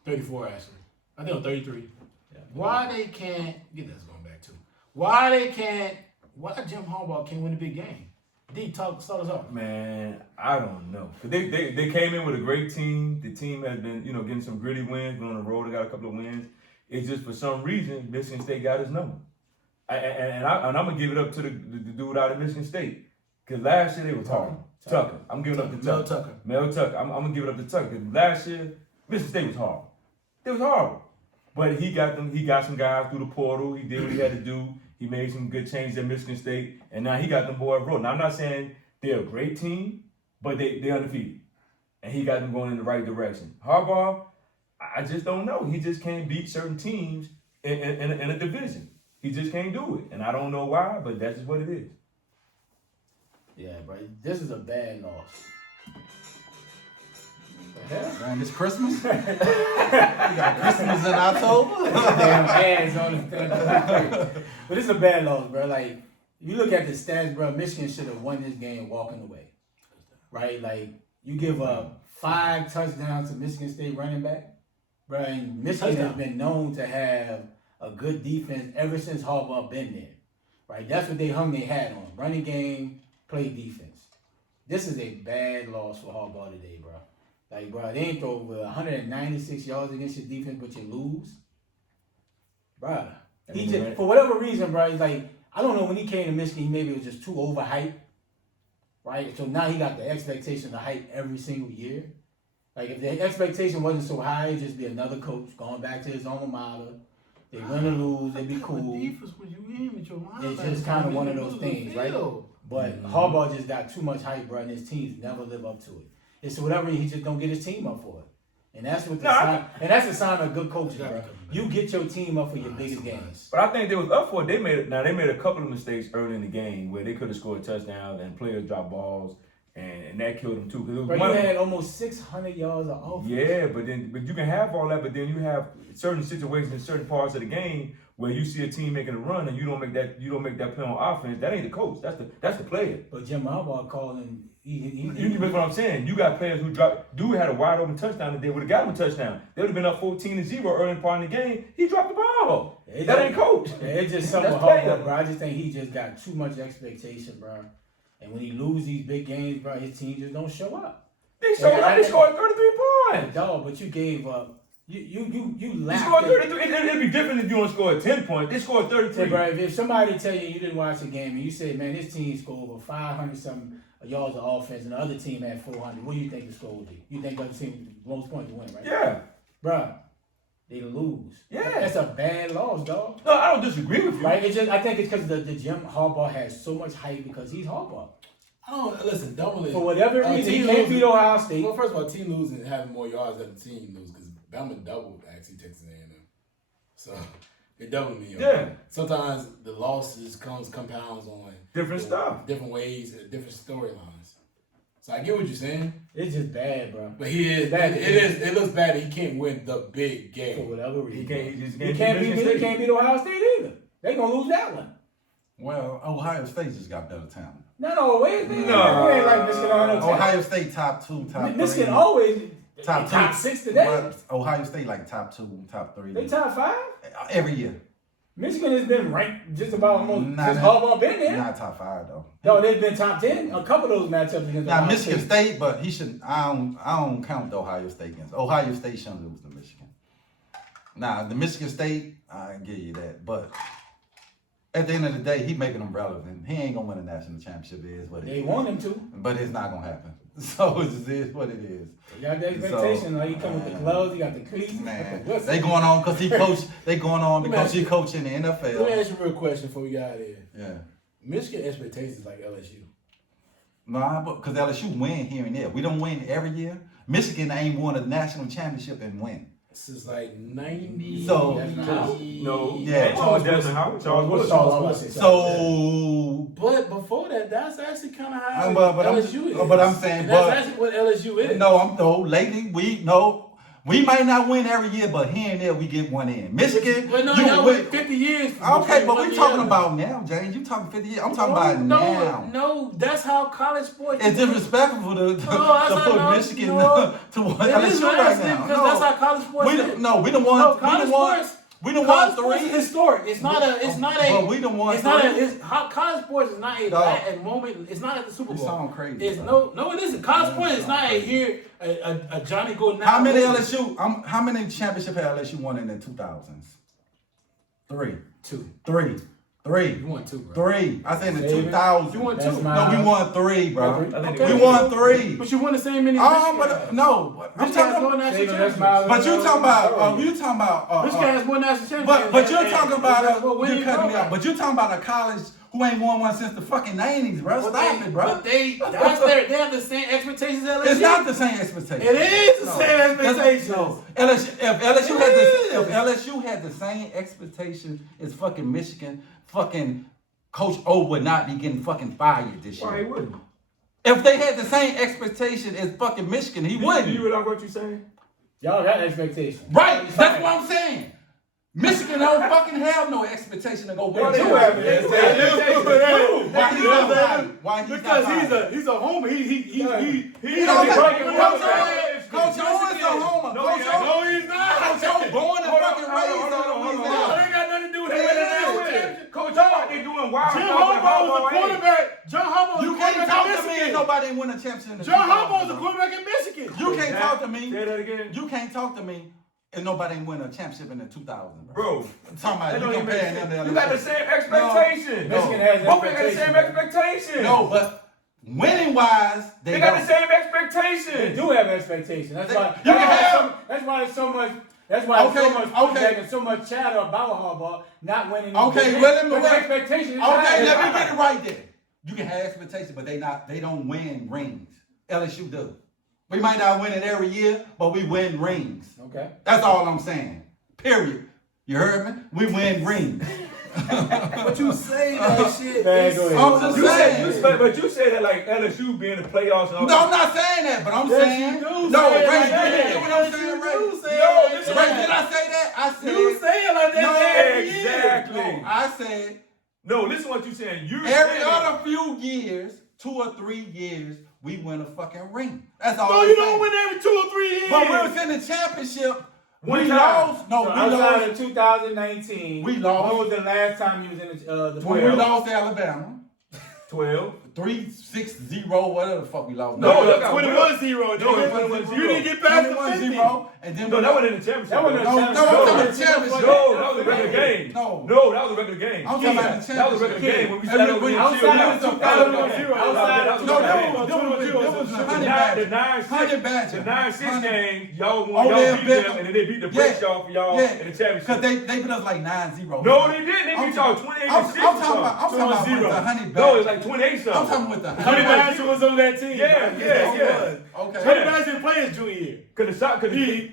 34 actually. I think on 33. Yeah. Why they can't get that's going back to. Why Jim Harbaugh can't win a big game? D, start us off. Man, I don't know. They came in with a great team. The team has been, getting some gritty wins, been on the road, they got a couple of wins. It's just for some reason Michigan State got his number. And I'm gonna give it up to the dude out of Michigan State. Cause last year they was horrible. Tucker. I'm giving up to Tucker. Mel Tucker. I'm gonna give it up to Tucker. Cause last year, Michigan State was horrible. It was horrible. But he got some guys through the portal. He did what he had to do. He made some good changes at Michigan State. And now he got them boys rolling. Now I'm not saying they're a great team, but they're undefeated. And he got them going in the right direction. Harbaugh, I just don't know. He just can't beat certain teams in a division. He just can't do it. And I don't know why, but that's just what it is. Yeah, bro. This is a bad loss. Man, it's Christmas. You got Christmas in October. Damn ads on it. But it's a bad loss, bro. Like, you look at the stats, bro. Michigan should have won this game walking away. Right? Like, you give up 5 touchdowns to Michigan State running back. Bro, and Michigan has been known to have a good defense ever since Harbaugh been there. Right? That's what they hung their hat on. Running game, play defense. This is a bad loss for Harbaugh today, bro. Like, bro, they ain't throw over 196 yards against your defense, but you lose. Bro, he just, for whatever reason, bro, he's like, I don't know, when he came to Michigan, maybe it was just too overhyped. Right? So now he got the expectation to hype every single year. Like, if the expectation wasn't so high, it'd just be another coach going back to his alma mater. They win or lose, they be cool. It's just kind of one of those things, right? But Harbaugh just got too much hype, bro, and his teams never live up to it. It's whatever, he just don't get his team up for it. And that's what that's a sign of good coaching, bro. You get your team up for your biggest games. But I think they was up for it. They made a couple of mistakes early in the game where they could have scored touchdowns and players dropped balls, and that killed them too. But you had almost 600 yards of offense. Yeah, but you can have all that, but then you have certain situations in certain parts of the game where you see a team making a run and you don't make that play on offense. That ain't the coach. That's the player. But Jim Harbaugh calling. You get what I'm saying. You got players who dropped. Dude had a wide open touchdown that they would have got him a touchdown. They would have been up 14-0 early in part of the game. He dropped the ball. That ain't coach. It's just something with Harbaugh, bro. I just think he just got too much expectation, bro. And when he lose these big games, bro, his team just don't show up. They scored 33 points. Dog, but you gave up. You lacked. You scored 33. It'd be different if you only scored 10 points. They scored 33. Hey, bro, if somebody tell you didn't watch the game and you say, man, this team scored over 500 something yards of offense and the other team had 400, what do you think the score would be? You think the other team the most points to win, right? Yeah. Bro, they lose. Yeah. That's a bad loss, dog. No, I don't disagree with you. Right? I think it's because the Jim Harbaugh has so much hype because he's Harbaugh. Don't believe. For whatever reason, he can't beat Ohio State. Well, first of all, team losing and having more yards than the team lose because Bama doubled actually Texas A&M, so they doubled me. Yeah. Sometimes the losses compounds on different stuff, different ways, different storylines. So I get what you're saying. It's just bad, bro. But he is bad. It looks bad that he can't win the big game for whatever reason. He can't beat Ohio State either. They gonna lose that one. Well, Ohio State just got better talent. No, wait. No. Ain't like Michigan on no Ohio State top 2, top 3. Michigan always top 6 today. Ohio State like top 2, top 3. They top 5 every year. Michigan has been ranked just about almost since Harbaugh been there. Not top 5 though. No, they've been top 10. A couple of those matchups against Ohio Michigan State, but he should. I don't count the Ohio State against. Ohio State shouldn't lose to Michigan. The Michigan State, I give you that, but at the end of the day, he making them relevant. He ain't gonna win a national championship. It is what it is. They want him to, but it's not gonna happen. So it is what it is. You got the expectation. Like, you come with the gloves, you got the cleats. Man, they going on because he coached. They going on because he coached in the NFL. Let me ask you a real question before we got out of here. Yeah. Michigan expectations like LSU. Nah, because LSU win here and there. We don't win every year. Michigan ain't won a national championship and win. This is like 90. So no, yeah. So, but before that, that's actually kind of how LSU is. But I'm saying, that's actually what LSU is. No, lately we might not win every year, but here and there we get one in. Michigan, but no, win 50 years. Okay, but we're talking about now, James. You talking 50 years? I'm talking about now. No, that's how college sports. It's disrespectful to put Michigan to LSU right now. Because that's how college sports. We don't want. College sports. We done College won sports is 3. historic. It's not a. It's not a. But we done won It's 3. not a. College sports is not a, Dog. a moment. It's not at the Super You Bowl. sound crazy. It's bro. no. It isn't. College sports is not a here a Johnny go now. How many LSU? How many championships had LSU won in the 2000s? 3. 2. 3. 3. You won 2, bro. 3. I said in the David, 2000s. you won 2. No, we won 3, bro. I think Okay. We won 3. But you won the same many. But no. I'm talking about. national that's championships. But you talking about. You talking about. Michigan has more national championships. But you're talking about you you cutting me off. But you're talking about a college who ain't won one since the fucking 90s, bro. Stop it, bro. But they have the same expectations as LSU. It's not the same expectation. It is the same expectations. No. If LSU had the same expectation as fucking Michigan, fucking Coach O would not be getting fucking fired this year. Why he wouldn't? If they had the same expectation as fucking Michigan, he wouldn't. Do you realize what you're saying? Y'all got expectations. Right, that's what I'm saying. Michigan don't fucking have no expectation to go win. They do have expectations. Why he's not fired? Why he's not Because fired? he's a homer. He He's don't a got- breaking Coach O is a homer. Coach O, he's not. Coach O born and fucking raised on No, Louisiana. it ain't got nothing to do with It it. Coach O out there doing wild Jim stuff with Harbaugh was Harbaugh a ain't. quarterback. John Harbaugh was You a can't quarterback talk at to me and Michigan. nobody win a championship in the John 2000s, Harbaugh was a bro. quarterback at Michigan. You can't talk to me. Say that again. You can't talk to me and nobody win a championship in the 2000s, bro. Bro, I'm talking about that you don't even make comparing them to sense. You got the LSU. same expectation. No. Michigan has Both of them got the same expectations. expectation. No, but winning wise, They got the same They expectation. do have expectations. That's why. You can have- That's why there's so much. That's why there's so much Okay. pushback and so much chatter about Harbaugh not winning. Okay, well, let me- But the expectation is Okay, high. let me get it right there. You can have expectations, but they don't win rings. LSU do. We might not win it every year, but we win rings. Okay. That's all I'm saying. Period. You heard me? We win rings. But you say that shit. Man, go ahead. I'm just saying. But you said that like LSU being in the playoffs and all No, I'm not saying that, but I'm Yes, saying. you do No, say it Ray, like that. you know what I'm saying, Ray? You say it No, like Ray, that. did I say that? I said. You say it like that No, every year. exactly. No, I said No, listen to what you're saying. You're every saying- other few years, 2 or 3 years, we win a fucking ring. That's all. No, I'm you saying. don't win every 2 or 3 years. But we was in the championship. One We time. lost. No, So we outside lost. of 2019, We lost. When was the last time you was in the When we playoffs? lost to Alabama, 12. 3-6-0, whatever the fuck we lost. No, look at 21-0. No, 21-0. You didn't get past the 50. 21-0, and then No, that wasn't in the championship. That wasn't No, a no, I'm talking about the championship. No, that was a regular game. No. that was a regular game. I'm talking about the That was a regular championship. game when we And sat we- up with we- the outside shield. of That was a 2000, regular game. outside of That was a No, regular that game. was The 100 9-6 badges. the 9-6 game, y'all Oh, won, y'all they beat beat them, them. and then they beat the brakes off for y'all in the Because championship. they beat us like 9-0. No, they didn't. They beat y'all 28-6 I'm or talking about with 21-0. the honey badger. No, it was like 28 I'm something. talking with the Honey honey badger. Badger was on that team. Yeah. Okay. Honey Badger didn't play his junior year.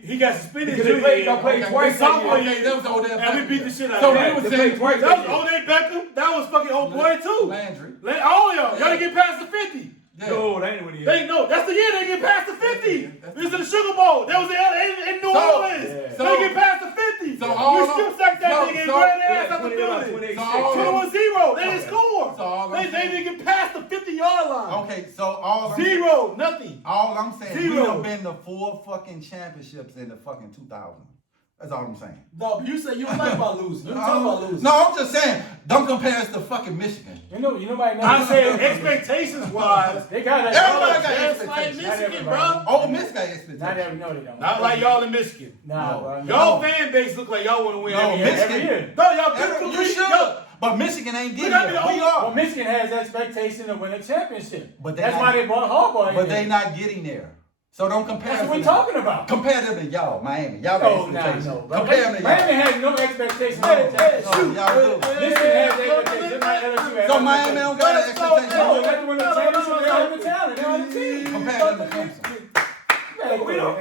He got suspended. Because they played, y'all played Okay. twice that Sophomore year. year. That was Odell And we Beckham. beat the shit out So of we them. was They saying played twice That that was year. Odell Beckham. That was fucking old boy too. Landry. All y'all didn't get past the 50. Yeah. No, that ain't what he They no, that's the year they get past the 50. This is the Sugar Bowl. That was in New So- Orleans. so- They get past the 50. So all we of- strip sacked that so- nigga and so- ran their ass Yeah, out the 20, building. 28-6. So all- 21-0. They didn't score. So all I'm They saying- didn't get past the 50-yard line. Okay, so all I'm Zero. Nothing. All I'm saying, we Zero. have been to 4 fucking championships in the fucking 2000. That's all I'm saying. No, but you say you don't like about losing. You don't talk about losing. No, I'm just saying, don't compare us to fucking Michigan. You know might not. I said expectations wise, they got that. Everybody got Just like expectations. Michigan, Not bro. Oh, Miss got Not expectations. every no, they don't. Not like y'all in Michigan. Nah, No. bro. Y'all fan base look like y'all want to win No, every year. Michigan. Every year. No, y'all You compete. should. But Michigan ain't getting gotta be there. the We only- Well, are. Michigan has expectation to win a championship. But they That's not- why they brought Harbaugh in But there. they not getting there. So don't compare That's us what to we're them. talking about. Compare them to y'all, Miami. Y'all got Oh, expectations. no. Compare them to Miami y'all. has no expectation. Hey, on the championship. No, y'all do. Michigan has expectations. Just like LSU has So Miami don't got an No, expectation. they have to win the championship. They have the talent. They have the team. Compare them to Clemson. We don't-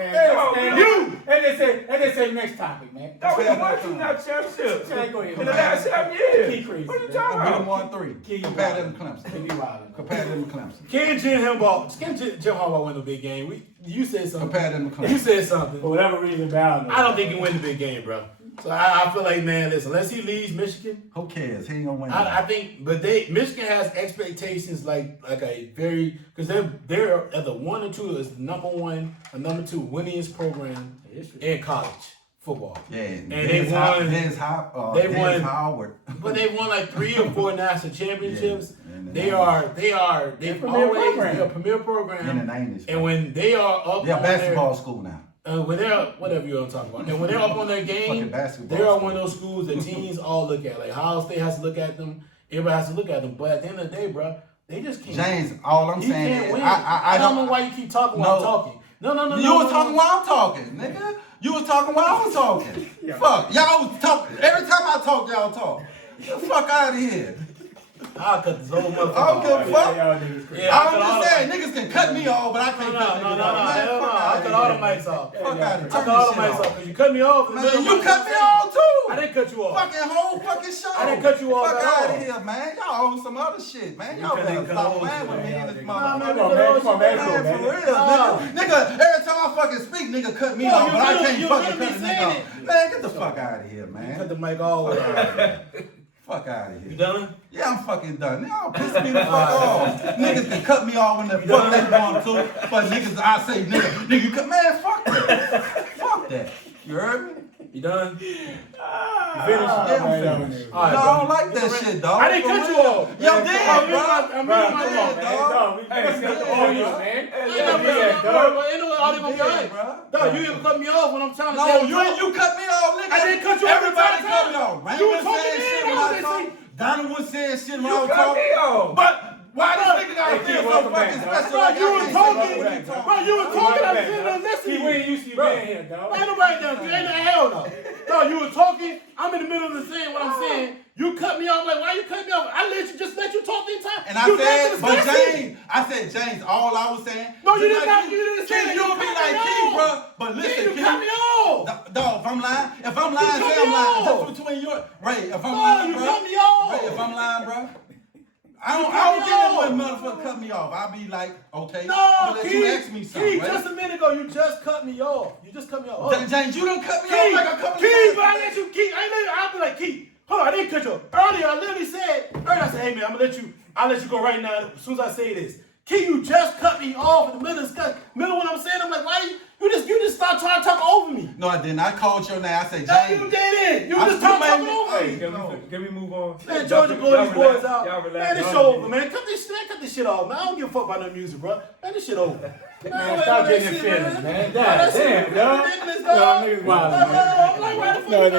And they say next topic, man. No, we won 2 championships Go ahead. in the last 7 years. Keep crazy, What are you man. talking We done about? won 3. Keep Compare wild. them to Clemson. Keep wildin'. Compare them to Clemson. Can't Jim Harbaugh win the big game? You said something. Compare them to You Clemson. said something. For whatever reason, Bound. I don't think he win the big game, bro. So I feel like, man, listen, unless he leaves Michigan, Who cares? He ain't gonna win. I think, but Michigan has expectations like a very, because they're at the 1 or 2 is number 1 or number 2 winningest program in college football. Yeah, And they won. They won. Howard. But they won like 3 or 4 national championships. Yeah, and They've premier always program. they're a premier program. And the name is. And when they are up, They're a on basketball school now. when they're whatever you want to talk about, and when they're up on their Fucking game, basketball they are school. one of those schools that teams all look at. Like Ohio State has to look at them. Everybody has to look at them. But at the end of the day, bro, they just can't. James, all I'm You saying can't is, win. I don't don't know why you keep talking while I'm No. talking. No. You was talking while I'm talking, nigga. You was talking while I was talking. Fuck, y'all was talking. Every time I talk, y'all talk. Get the fuck out of here. I'll cut this whole motherfucker I don't give a fuck. Y'all niggas crazy. Yeah, I'm just saying, niggas can cut me off, but I can't No, cut niggas hell off. Man, no. fuck I outta cut all the here. mics off. Fuck out of I cut all the mics off because you cut me off. in the Man, middle you of cut my me off too. I didn't cut you off. Fucking whole fucking show. I didn't cut you off Fuck at out all. of here, man. Y'all on some other shit, man. Y'all couldn't better cut stop all playing with shit, me man. in this Nah, motherfucker. man, Come on, man. Come on, man. Man, Come on, for man. real, nigga. Every time I fucking speak, nigga cut me off, but I can't you fucking really cut a saying nigga it. off. Man, get the fuck out of here, Cut man. the mic all the way out. Fuck out of You here. done? Yeah, I'm fucking done. Y'all piss me the fuck off. Niggas can cut me off when the fuck they want to, but niggas, I say, nigga, you cut, man, fuck that. Fuck that. You heard me? You done? You finished? Yeah, I'm finished. All right, No, I bro. don't like that shit, dog. I didn't For cut you real. off. Yo, Man, damn, come on, bro. I'm Bro, in my damn, fault, man. dog. Dog, we got the audio, man. Ain't no reason, bro. But ain't no audio gonna be Yeah, alright. bro. Dog, you even cut me off when I'm trying to No, tell you cut me off, nigga. I didn't cut you off Everybody every cut me time. off. Raymond You was talking saying in, shit I when I was talk. saying- Donald was saying shit when I You was cut talking. me off. But why this nigga gotta Hey, feel Keith, so welcome fucking back, special? Bro, Like you I was can't say talking. nothing when you talk. Bro, you was talking. I'm sitting there listening. See, we ain't used to you Bro. being here, dog. Ain't nobody down. Ain't no hell no. No, you were talking. I'm in the middle of saying what I'm saying. You cut me off. Like, why you cut me off? I just let you talk the entire. And I you said, but let me James, I said, James, all I was saying. No, you just did like not. You didn't say that. You'll You be cut like me Keith, off. bro. But Then listen, you cut me off. Dog, if I'm lying, say I'm lying. off. That's between you. Ray, if I'm No, lying, you bro. cut me off. Ray, if I'm lying, bro. I You don't cut me get it off. when motherfucker cut me off. I'll be like, okay. No, I'm gonna let you Keith. ask me something. Keith, Right? just a minute ago, you just cut me off. You just cut me off. Hold on. James, you done cut me Keith, off like a couple of Keith, but I times. let you, Keith. I'll be like, Keith, hold on, I didn't cut you off. Earlier, I literally said, I said, hey man, I'll let you go right now as soon as I say this. Keith, you just cut me off in the middle of what I'm saying. I'm like, why you just start trying to talk over me? No, I didn't. I called your name. I said, No, James. you did it. You I just still start talking made- over Hey, me. Can we move on? Man, Georgia Y'all boy, these boys relax. out. Y'all relax. Man, this Y'all show get- over, man. Cut this shit off, man. I don't give a fuck about no music, bro. Man, this shit over. Man, stop getting in feelings, man. That shit Damn, dog. ridiculous, Y'all dog. niggas wild, man. I'm like, why the fuck? No,